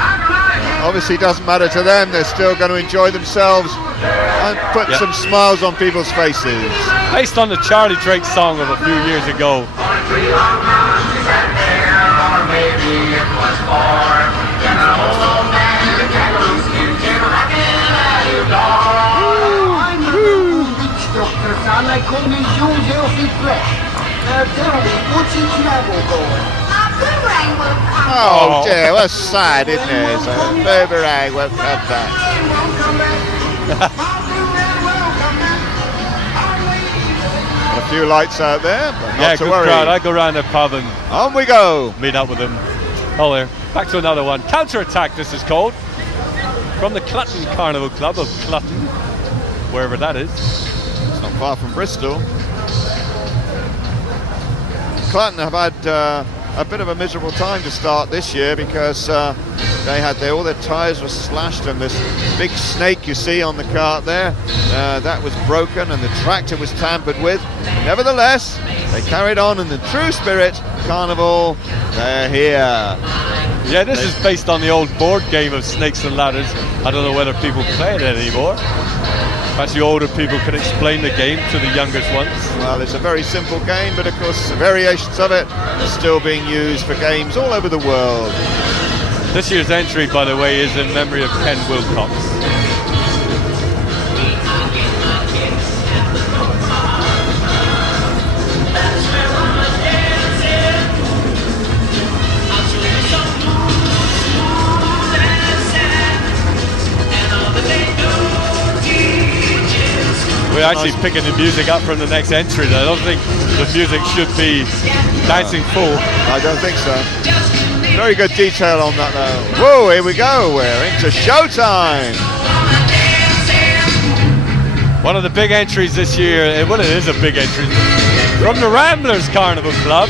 Obviously, doesn't matter to them. They're still going to enjoy themselves and put some smiles on people's faces. Based on the Charlie Drake song of a few years ago, 3 long months we sat there, or maybe it was 4. Then an old man with a kangaroo skin came rocking at your door. I'm the witch doctor, son. I call me Jules Healthy Flesh. Now tell me, what's his travel going? Boomerang will come. Oh dear, what's sad, isn't it? So Boomerang won't come back. Won't come back. Boomerang will come back. A few lights out there, but Yeah, not to good worry. crowd. I go round the pub and On we go. meet up with them. Oh, there. Back to another one. Counter-attack, this is called. From the Clutton Carnival Club of Clutton, wherever that is. It's not far from Bristol. Clutton have had a bit of a miserable time to start this year because they had all their tyres were slashed, and this big snake you see on the cart there, that was broken, and the tractor was tampered with. Nevertheless, they carried on in the true spirit. Carnival, they're here. Yeah, this is based on the old board game of Snakes and Ladders. I don't know whether people play it anymore. Perhaps the older people can explain the game to the youngest ones. Well, it's a very simple game, but of course the variations of it are still being used for games all over the world. This year's entry, by the way, is in memory of Ken Wilcox. We're actually picking the music up from the next entry. I don't think the music should be dancing full. I don't think so. Very good detail on that though. Whoa, here we go. We're into showtime. One of the big entries this year, well, it is a big entry, from the Ramblers Carnival Club.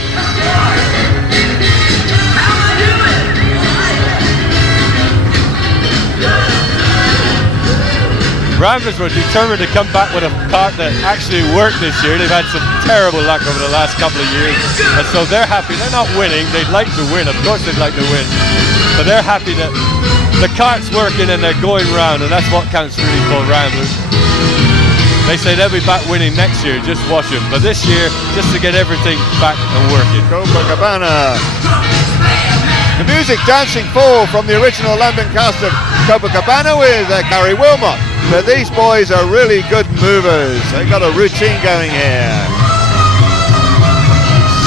Ramblers were determined to come back with a cart that actually worked this year. They've had some terrible luck over the last couple of years, and so they're happy. They're not winning. They'd like to win. Of course they'd like to win. But they're happy that the cart's working and they're going round, and that's what counts really for Ramblers. They say they'll be back winning next year, just watch them. But this year, just to get everything back and working. Copacabana. The music dancing full from the original London cast of Copacabana with Gary Wilmot. But these boys are really good movers. They've got a routine going here.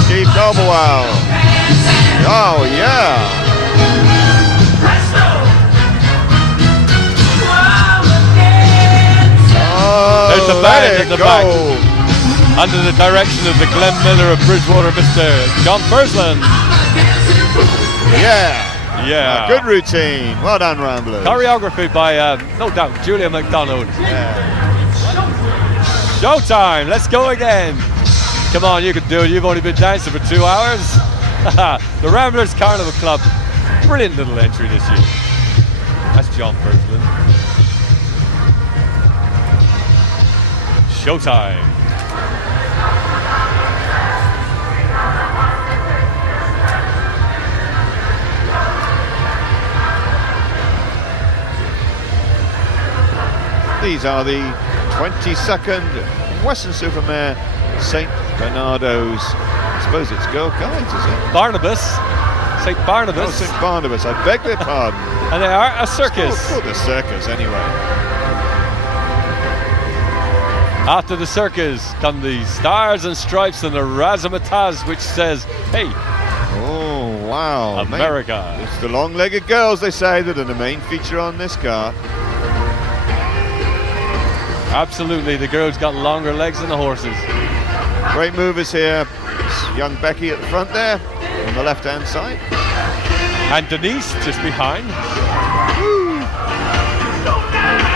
Steve Caldwell. Oh, yeah. Oh, there's the band at the back. Under the direction of the Glen Miller of Bridgewater, Mr. John Fursland. Yeah. Yeah. Good routine. Well done, Ramblers. Choreography by, no doubt, Julia McDonald. Yeah. Showtime. Let's go again. Come on, you can do it. You've only been dancing for 2 hours. The Ramblers Carnival Club. Brilliant little entry this year. That's John Fursland. Showtime. These are the 22nd Weston-super-Mare St. Bernardo's. I suppose it's Girl Guides, is it? Barnabas. St. Barnabas. Oh, St. Barnabas. I beg their pardon. And they are a circus. It's called the circus, anyway. After the circus come the Stars and Stripes and the razzmatazz, which says, hey. Oh, wow. America. It's the long-legged girls, they say, that are the main feature on this car. Absolutely, the girls got longer legs than the horses. Great movers here. It's young Becky at the front there, on the left-hand side. And Denise just behind. Woo.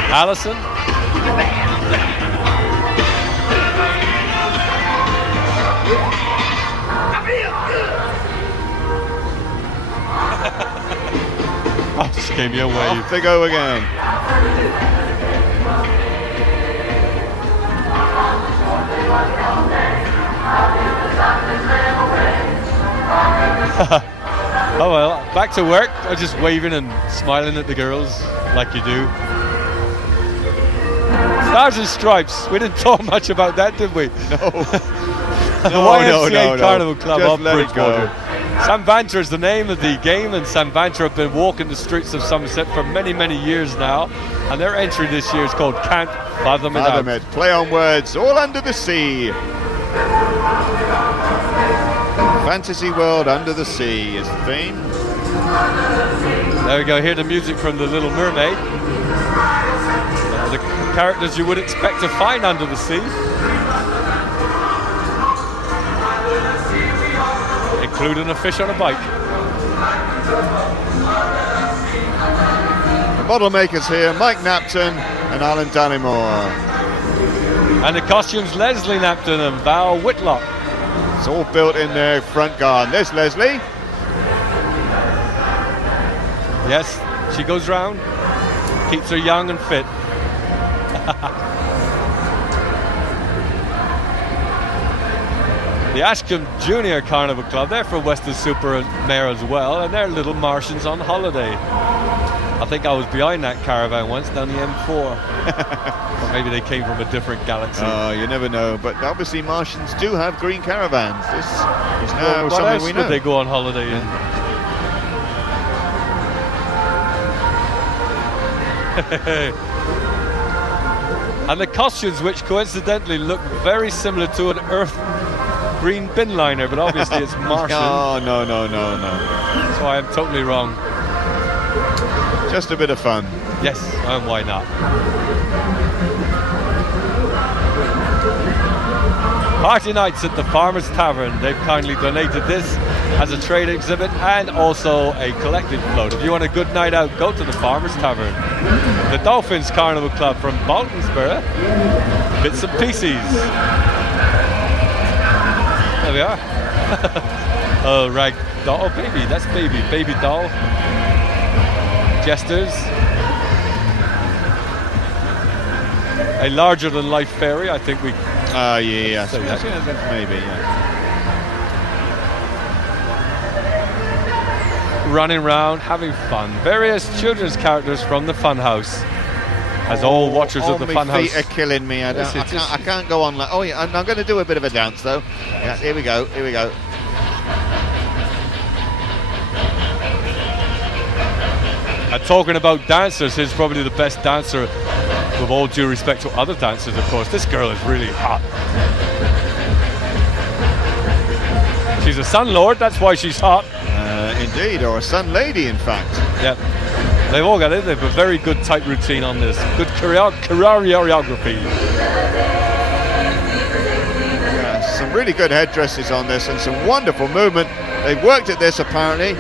Allison. Oh, just gave me a wave. Off they go again. Oh well, back to work. I'm just waving and smiling at the girls like you do. Stars and Stripes. We didn't talk much about that, did we? No. YMCA Carnival Club Just of let it go. Bridgewater. Sam Banter is the name of the game, and Sam Banter have been walking the streets of Somerset for many, many years now. And their entry this year is called Can't Fathom It Fathom Out. it. Play on words. All under the sea. Fantasy world under the sea is the theme. There we go. Hear the music from The Little Mermaid. The characters you would expect to find under the sea, including a fish on a bike. The model makers here, Mike Napton and Alan Dannymore. And the costumes, Leslie Napton and Val Whitlock. It's all built in their front garden. There's Leslie. Yes, she goes round, keeps her young and fit. The Ashcombe Junior Carnival Club, they're from Weston-super-Mare as well, and they're little Martians on holiday. I think I was behind that caravan once down the M4. Or maybe they came from a different galaxy. Oh, you never know. But obviously Martians do have green caravans. This is now What something else we would know. they go on holiday in? And the costumes, which coincidentally look very similar to an Earth green bin liner, but obviously it's Martian. Oh, no. That's why I'm totally wrong. Just a bit of fun. Yes, and why not? Party nights at the Farmers Tavern. They've kindly donated this as a trade exhibit and also a collective float. If you want a good night out, go to the Farmers Tavern. The Dolphins Carnival Club from Baltonsborough. Bits and pieces. There we are. Oh, rag doll. Oh, baby. That's baby. Baby doll. Jesters. A larger than life fairy, I think we. Yes. Say that. Maybe, yeah. Running around, having fun. Various children's characters from the Funhouse. As all watchers of the My Funhouse. feet are killing me. I can't go on like. Oh yeah, I'm going to do a bit of a dance though. Yeah, here we go. And talking about dancers, he's probably the best dancer, with all due respect to other dancers, of course. This girl is really hot. She's a Sun Lord, that's why she's hot. Indeed, or a sun lady, in fact. Yep. They've all got it. They have a very good tight routine on this. Good choreography. Yeah, some really good headdresses on this and some wonderful movement. They've worked at this apparently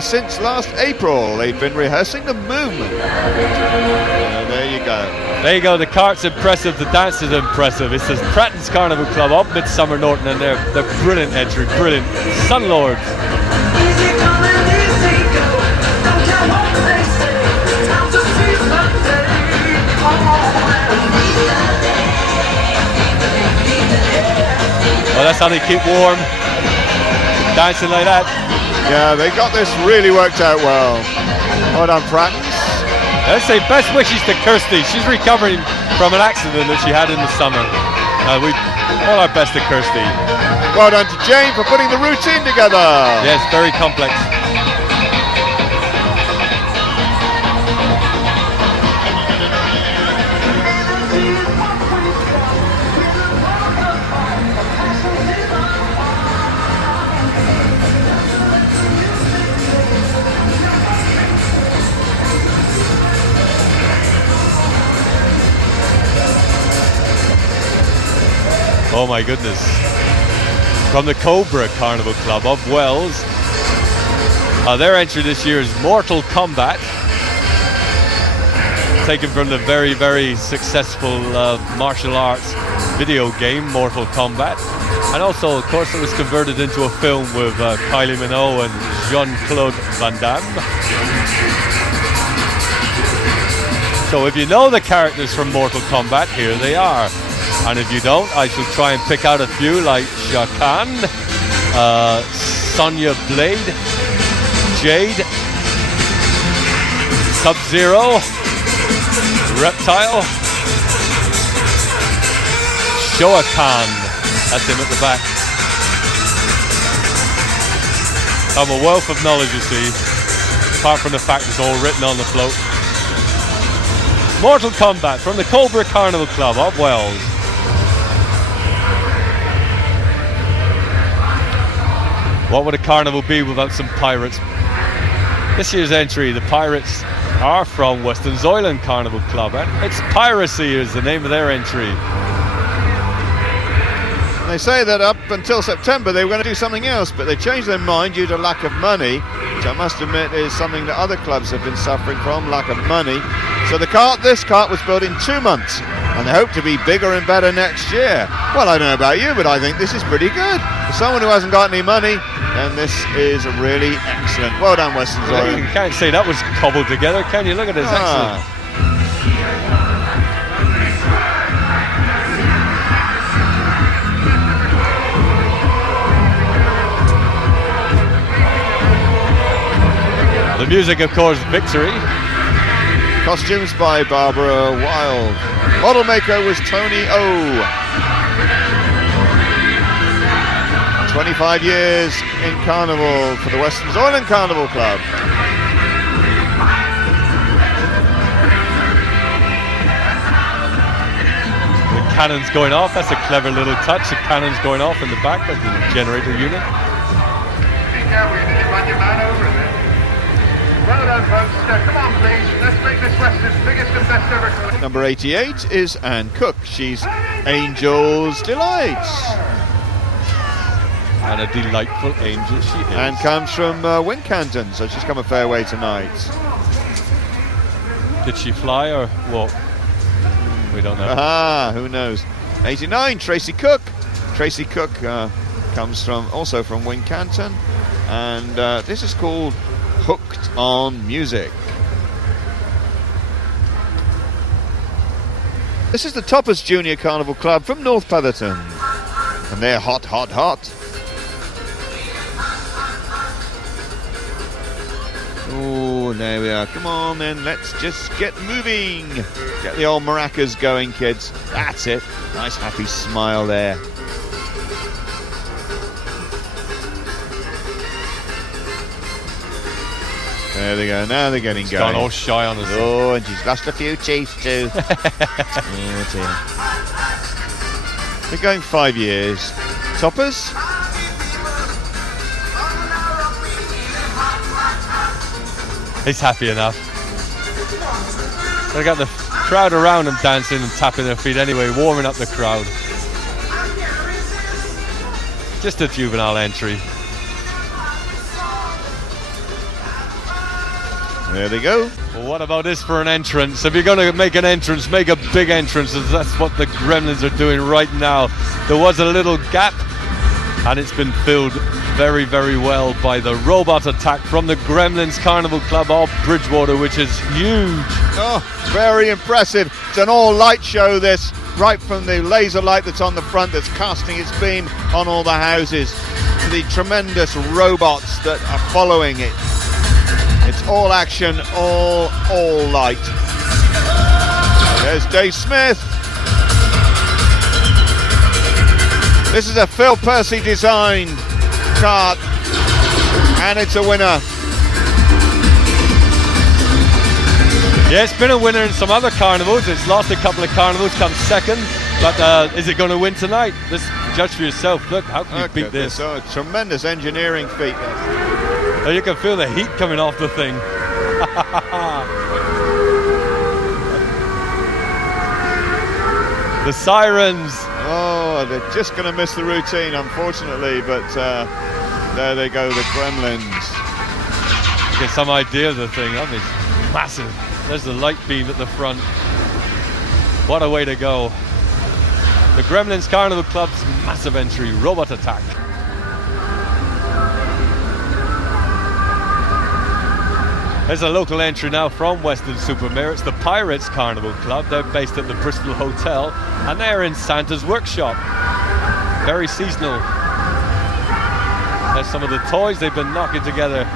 since last April. They've been rehearsing the movement. There you go. There you go. The cart's impressive. The dance is impressive. It says Pratton's Carnival Club up Midsummer Norton, and they're brilliant entry. Brilliant. Sun Lords. Well, that's how they keep warm. Dancing like that. Yeah, they got this really worked out well. Well done, Prattons. Let's say best wishes to Kirsty. She's recovering from an accident that she had in the summer. All our best to Kirsty. Well done to Jane for putting the routine together. Yes, very complex. Oh my goodness. From the Cobra Carnival Club of Wells. Their entry this year is Mortal Kombat. Taken from the very, very successful martial arts video game, Mortal Kombat. And also, of course, it was converted into a film with Kylie Minogue and Jean-Claude Van Damme. So if you know the characters from Mortal Kombat, here they are. And if you don't, I shall try and pick out a few like Shao Kahn, Sonya Blade, Jade, Sub-Zero, Reptile, Showa Kahn, that's him at the back. I'm a wealth of knowledge, you see. Apart from the fact it's all written on the float. Mortal Kombat from the Cobra Carnival Club of Wales. What would a carnival be without some pirates? This year's entry, the pirates are from Weston's Island Carnival Club. It's Piracy is the name of their entry. They say that up until September they were going to do something else, but they changed their mind due to lack of money, which I must admit is something that other clubs have been suffering from, lack of money. So this cart was built in 2 months, and they hope to be bigger and better next year. Well, I don't know about you, but I think this is pretty good. For someone who hasn't got any money, then this is really excellent. Well done, Weston's Island. You can't say that was cobbled together, can you? Look at this, excellent. The music, of course, Victory. Costumes by Barbara Wild. Model maker was Tony O. 25 years in Carnival for the Weston's Island Carnival Club. The cannon's going off. That's a clever little touch. The cannon's going off in the back. That's the generator unit. Well done, folks. Come on, please. Let's make this Weston's biggest and best ever collection. Number 88 is Anne Cook. She's Angel's Delight. And a delightful angel she is. And comes from Wincanton, so she's come a fair way tonight. Did she fly or walk? We don't know. Who knows? 89, Tracy Cook. Tracy Cook comes also from Wincanton, and this is called Hooked on Music. This is the Toppers Junior Carnival Club from North Petherton, and they're hot, hot, hot. Oh, there we are. Come on then, let's just get moving. Get the old maracas going, kids. That's it. Nice happy smile there. There they go. Now they're getting going. Gone all shy on us. Oh, and she's lost a few teeth too. Oh dear. They're going 5 years. Toppers. He's happy enough. They got the crowd around him dancing and tapping their feet anyway, warming up the crowd. Just a juvenile entry. There they go. Well, what about this for an entrance? If you're going to make an entrance, make a big entrance, as that's what the Gremlins are doing right now. There was a little gap, and it's been filled very, very well by the robot attack from the Gremlins Carnival Club of Bridgewater, which is huge. Oh, very impressive. It's an all-light show, this, right from the laser light that's on the front that's casting its beam on all the houses to the tremendous robots that are following it. It's all action, all light. There's Dave Smith. This is a Phil Percy designed cart, and it's a winner. Yeah, it's been a winner in some other carnivals. It's lost a couple of carnivals, come second. But is it going to win tonight? Just judge for yourself. Look, how can you beat this? Oh, tremendous engineering feat. Oh, you can feel the heat coming off the thing. The sirens. Oh, they're just going to miss the routine, unfortunately, but there they go, the Gremlins. Get some idea of the thing. I mean, it's massive. There's the light beam at the front. What a way to go. The Gremlins Carnival Club's massive entry, robot attack. There's a local entry now from Weston-super-Mare. It's the Pirates Carnival Club. They're based at the Bristol Hotel, and they're in Santa's workshop. Very seasonal. There's some of the toys they've been knocking together.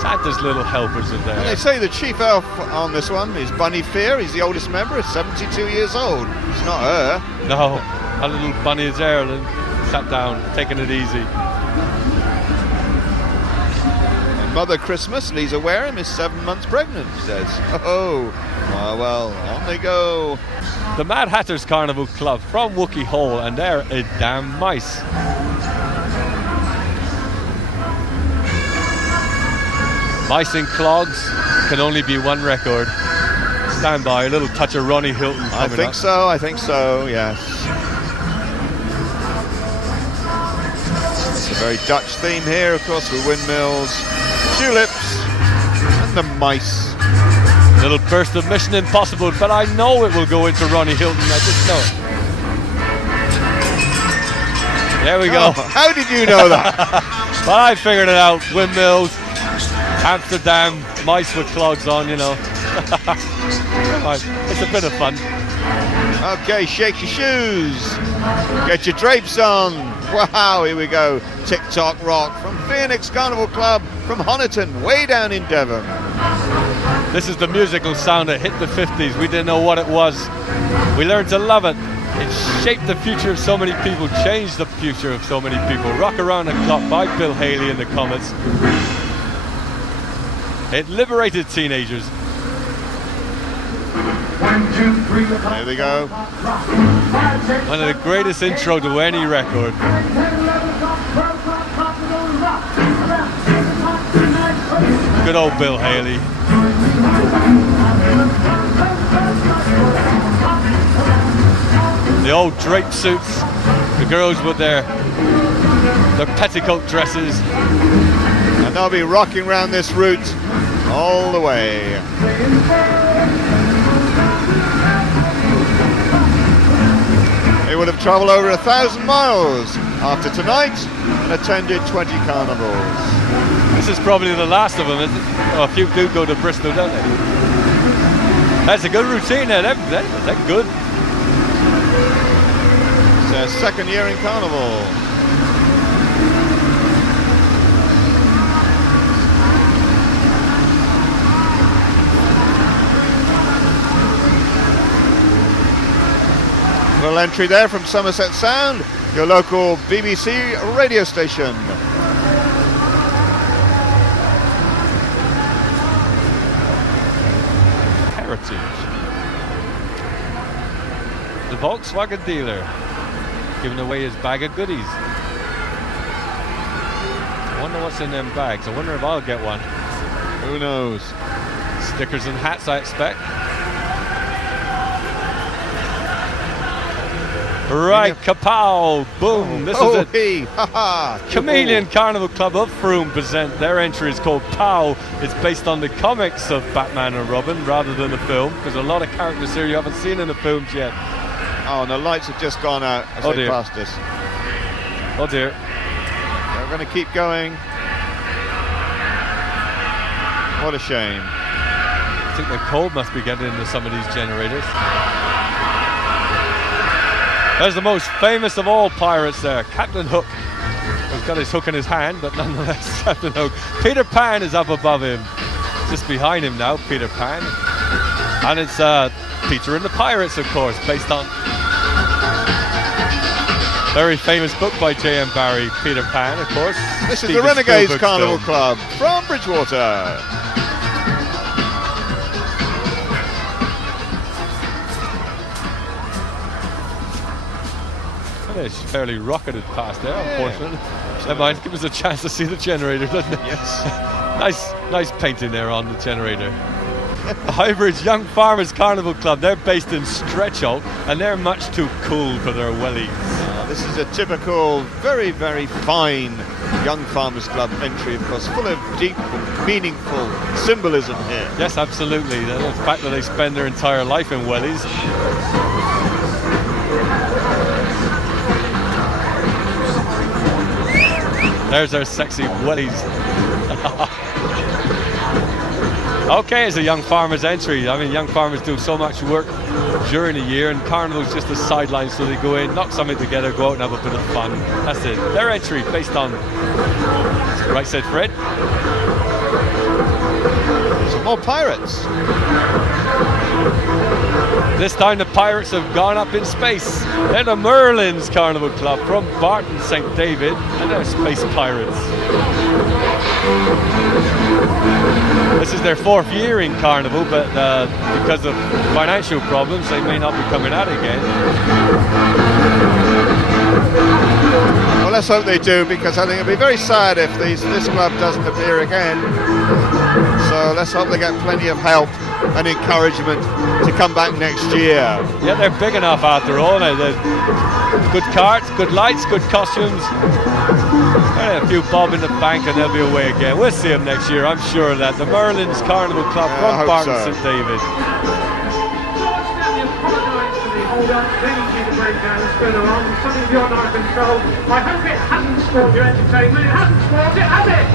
Santa's little helpers are there. And they say the chief elf on this one is Bunny Fear. He's the oldest member, 72 years old. It's not her. No, a little bunny is there. sat down, taking it easy. Mother Christmas, Lisa Wareham, is 7 months pregnant, she says. Oh, well, on they go. The Mad Hatters Carnival Club from Wookey Hole, and they're a damn mice. Mice in Clogs can only be one record. Stand by, a little touch of Ronnie Hilton coming I think so, yes. It's a very Dutch theme here, of course, with windmills, tulips, and the mice. A little burst of Mission Impossible, but I know it will go into Ronnie Hilton, I just know it. There we go. Oh, how did you know that? Well, I figured it out. Windmills, Amsterdam, mice with clogs on, you know. It's a bit of fun. Okay, shake your shoes. Get your drapes on. Wow, here we go. Tick-tock rock from Phoenix Carnival Club from Honiton, way down in Devon. This is the musical sound that hit the 50s. We didn't know what it was. We learned to love it. It shaped the future of so many people, changed the future of so many people. Rock Around the Clock by Bill Haley in the comments. It liberated teenagers. 1, 2, 3, There we go. One of the greatest intro to any record. Good old Bill Haley. The old drape suits, the girls with their petticoat dresses. And they'll be rocking around this route all the way. They would have travelled over 1,000 miles after tonight and attended 20 carnivals. This is probably the last of them, isn't it? Oh, a few do go to Bristol, don't they? That's a good routine there. They're good. It's their second year in carnival. Little entry there from Somerset Sound, your local BBC radio station. Heritage. The Volkswagen dealer giving away his bag of goodies. I wonder what's in them bags. I wonder if I'll get one. Who knows? Stickers and hats, I expect. Right, kapow, boom. This is it. Chameleon Carnival Club of Frome present. Their entry is called Pow. It's based on the comics of Batman and Robin rather than the film. There's a lot of characters here you haven't seen in the films yet. Oh, and the lights have just gone out as they passed us. Oh dear. They're going to keep going. What a shame. I think the cold must be getting into some of these generators. There's the most famous of all pirates there, Captain Hook. He's got his hook in his hand, but nonetheless, Captain Hook. Peter Pan is up above him. Just behind him now, Peter Pan. And it's Peter and the Pirates, of course, based on very famous book by J.M. Barrie, Peter Pan, of course. This is the Renegades Carnival Club from Bridgewater. It's fairly rocketed past there, unfortunately. Never mind, give us a chance to see the generator, doesn't it? Yes. Nice painting there on the generator. Highbridge Young Farmers Carnival Club, they're based in Stretchall and they're much too cool for their wellies. This is a typical, very, very fine Young Farmers Club entry, of course, full of deep and meaningful symbolism here. Yes, absolutely. The fact that they spend their entire life in wellies. There's our sexy wellies. Okay, it's a Young Farmers entry. I mean, Young Farmers do so much work during the year, and Carnival's just a sideline, so they go in, knock something together, go out and have a bit of fun. That's it. Their entry based on Right Said Fred. Some more pirates. This time the Pirates have gone up in space. They're the Merlin's Carnival Club from Barton St. David, and they're Space Pirates. This is their 4th year in Carnival, but because of financial problems, they may not be coming out again. Well, let's hope they do, because I think it'll be very sad if this club doesn't appear again. So let's hope they get plenty of help and encouragement to come back next year. Yeah, they're big enough after all. Now, good carts, good lights, good costumes. A few bob in the bank and they'll be away again. We'll see them next year, I'm sure of that. The Merlin's Carnival Club from Barton St. David. Something beyond our control. I hope it hasn't spoiled your entertainment. It hasn't spoiled it, has it?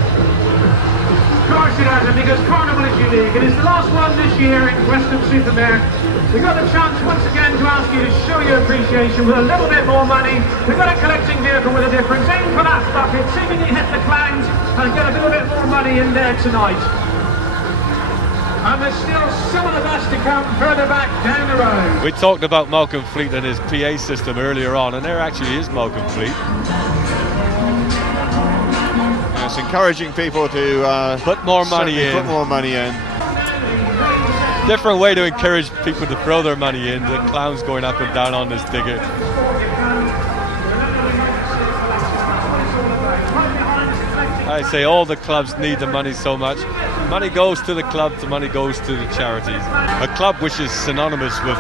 Of course it hasn't, because Carnival is unique. It is the last one this year in Weston-super-Mare. We got the chance once again to ask you to show your appreciation with a little bit more money. We've got a collecting vehicle with a difference. Aim for that bucket, seemingly hit the clowns, and get a little bit more money in there tonight. And there's still some of the best to come further back down the road. We talked about Malcolm Fleet and his PA system earlier on, and there actually is Malcolm Fleet. It's encouraging people to put more money in. Put more money in. Different way to encourage people to throw their money in. The clowns going up and down on this digger. I say all the clubs need the money so much. Money goes to the club, the money goes to the charities. A club which is synonymous with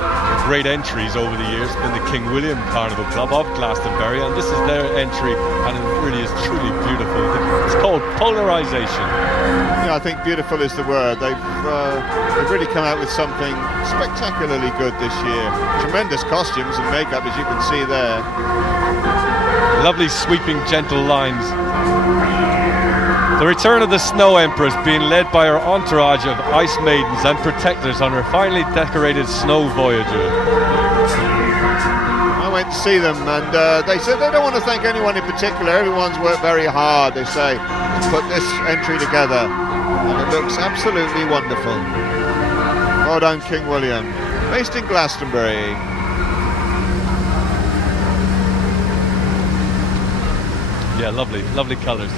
great entries over the years has been the King William Carnival Club of Glastonbury, and this is their entry, and it really is truly beautiful. It's called Polarization. Yeah, I think beautiful is the word. They've really come out with something spectacularly good this year. Tremendous costumes and makeup, as you can see there. Lovely sweeping, gentle lines. The return of the Snow Empress, being led by her entourage of ice maidens and protectors on her finely decorated Snow Voyager. I went to see them, and they said they don't want to thank anyone in particular. Everyone's worked very hard, they say, to put this entry together, and it looks absolutely wonderful. Well done, King William. Based in Glastonbury. Yeah, lovely, lovely colours.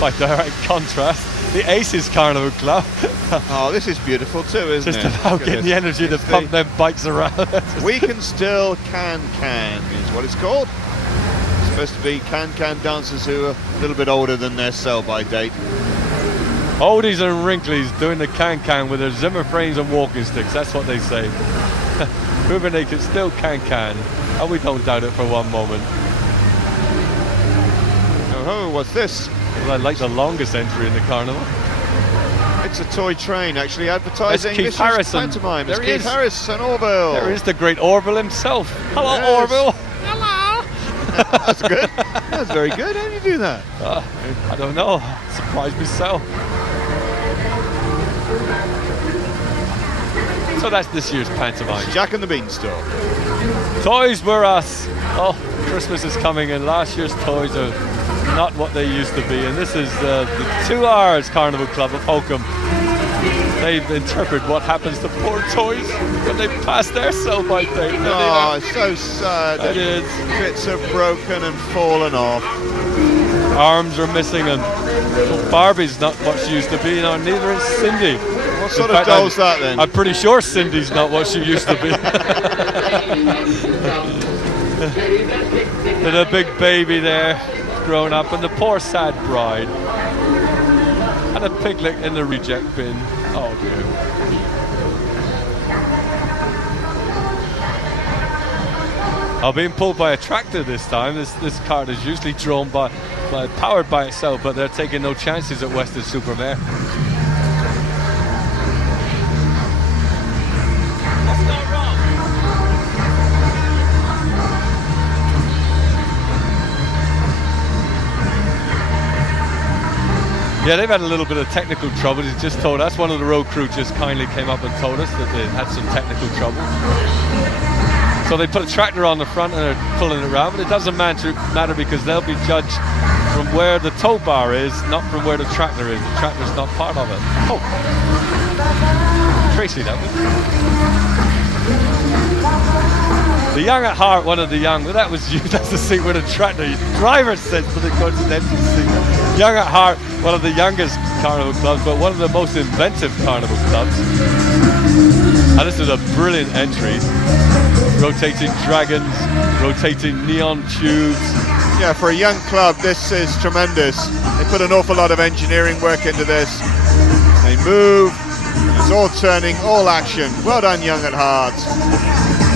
By direct contrast, the Aces Carnival Club. Oh, this is beautiful too, isn't it? Just about getting the energy to pump them bikes around. We can still can is what it's called. It's supposed to be can dancers who are a little bit older than their sell-by date. Oldies and wrinklies doing the can with their Zimmer frames and walking sticks. That's what they say. Proving they can still can, and we don't doubt it for one moment. Oh, what's this? Well, I like the longest entry in the carnival. It's a toy train, actually, advertising. Keith Harrison. Pantomime. It's Keith Harrison, Orville. There is the great Orville himself. Hello, yes. Orville. Hello. That's good. That's very good. How do you do that? I don't know. Surprised me so. So that's this year's pantomime. Jack and the Beanstalk. Toys Were Us. Oh, Christmas is coming, and last year's toys are not what they used to be, and this is the 2 Hours Carnival Club of Holcombe. They interpret what happens to poor toys when they pass their sell-by date. Oh, it's so sad. It is. Bits are broken and fallen off. Arms are missing, and Barbie's not what she used to be, and neither is Cindy. What sort of doll's that then? I'm pretty sure Cindy's not what she used to be. And a big baby there, grown up, and the poor sad bride. And a piglet in the reject bin. Oh dear. I'm being pulled by a tractor this time. This cart is usually drawn powered by itself, but they're taking no chances at Weston-super-Mare. Yeah, they've had a little bit of technical trouble. He's just told us, one of the road crew just kindly came up and told us that they had some technical trouble. So they put a tractor on the front and they're pulling it around, but it doesn't matter because they'll be judged from where the tow bar is, not from where the tractor is. The tractor's not part of it. Oh, Tracy, that was. The young at heart, one of the young. Well, that was you. That's the seat where the tractor driver sits, but of course it's an empty seat. Young at heart, one of the youngest carnival clubs, but one of the most inventive carnival clubs. And this is a brilliant entry. Rotating dragons, rotating neon tubes. Yeah, for a young club, this is tremendous. They put an awful lot of engineering work into this. They move, it's all turning, all action. Well done, Young at Heart.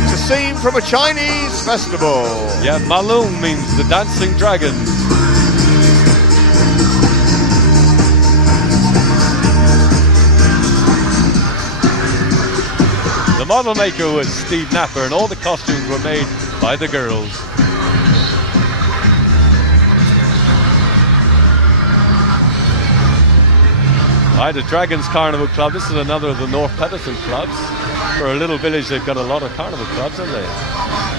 It's a scene from a Chinese festival. Yeah, Malung means the dancing dragons. The model maker was Steve Napper, and all the costumes were made by the girls. The Dragons Carnival Club. This is another of the North Pentathlon clubs. For a little village, they've got a lot of carnival clubs, haven't they?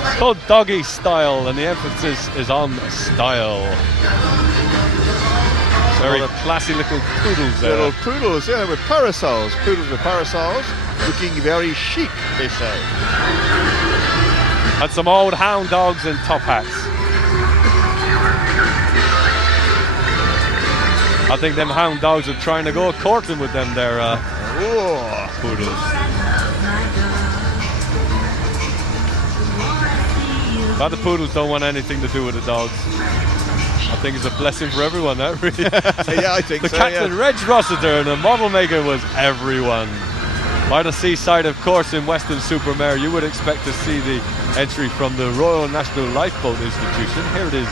It's called Doggy Style, and the emphasis is on style. Very classy little poodles there. Little poodles, yeah, with parasols. Poodles with parasols, looking very chic, they say. And some old hound dogs in top hats. I think them hound dogs are trying to go courting with them there, poodles. But the poodles don't want anything to do with the dogs. I think it's a blessing for everyone, that really. Yeah, I think the so, captain, yeah. Reg Rossiter, and the model maker was everyone. By the seaside, of course, in Weston-super-Mare, you would expect to see the entry from the Royal National Lifeboat Institution. Here it is.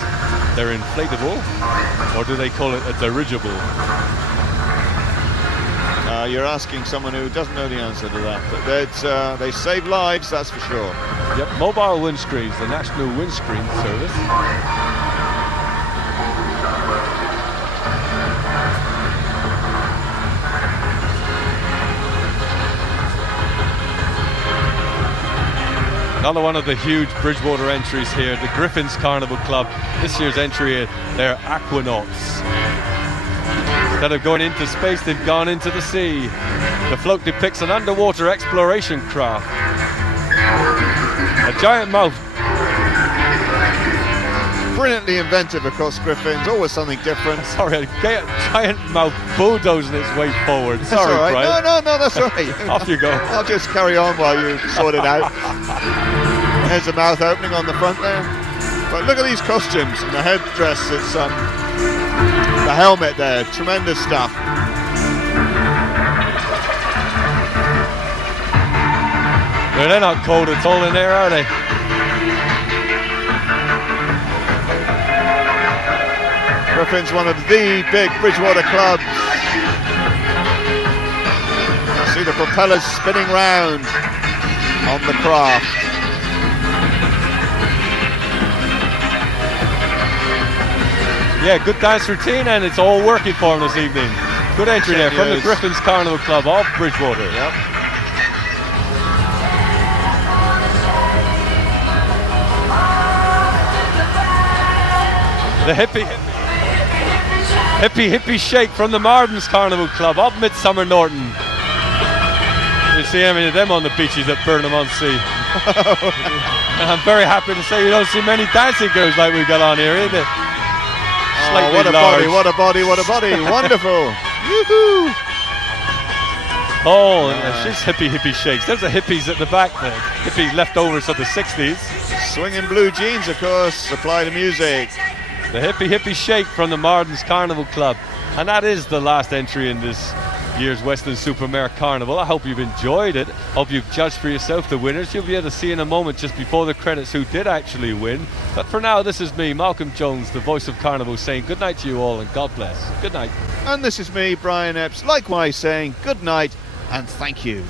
They're inflatable, or do they call it a dirigible? You're asking someone who doesn't know the answer to that, but they save lives, that's for sure. Yep, mobile windscreens, the National Windscreen Service. Another one of the huge Bridgewater entries here, the Griffin's Carnival Club. This year's entry, they're aquanauts. Instead of going into space, they've gone into the sea. The float depicts an underwater exploration craft. A giant mouth. Brilliantly inventive, of course, Griffin's, always something different. Sorry, a giant mouth bulldozing its way forward. That's Sorry, all right. Brian. No, that's all right. Off you go. I'll just carry on while you sort it out. There's the mouth opening on the front there. But look at these costumes and the headdress. It's the helmet there. Tremendous stuff. Well, they're not cold at all in there, are they? Griffin's one of the big Bridgewater clubs. See the propellers spinning round on the craft. Yeah, good dance routine, and it's all working for them this evening. Good entry there from the Griffin's Carnival Club of Bridgewater. Yep. The hippie shake from the Mardens Carnival Club of Midsummer Norton. You see how many of them on the beaches at Burnham-on-Sea. And I'm very happy to say you don't see many dancing girls like we've got on here, either. Oh, what a body, what a body, what a body. Wonderful. Yoo-hoo. Oh, and she's hippie shakes. There's the hippies at the back there. Hippies leftovers of the 60s. Swinging blue jeans, of course, apply the music. The hippie shake from the Mardens Carnival Club. And that is the last entry in this year's Weston-super-Mare Carnival. I hope you've enjoyed it. Hope you've judged for yourself the winners. You'll be able to see in a moment, just before the credits, who did actually win. But for now, this is me, Malcolm Jones, the voice of Carnival, saying good night to you all and God bless. Good night. And this is me, Brian Epps, likewise saying good night and thank you.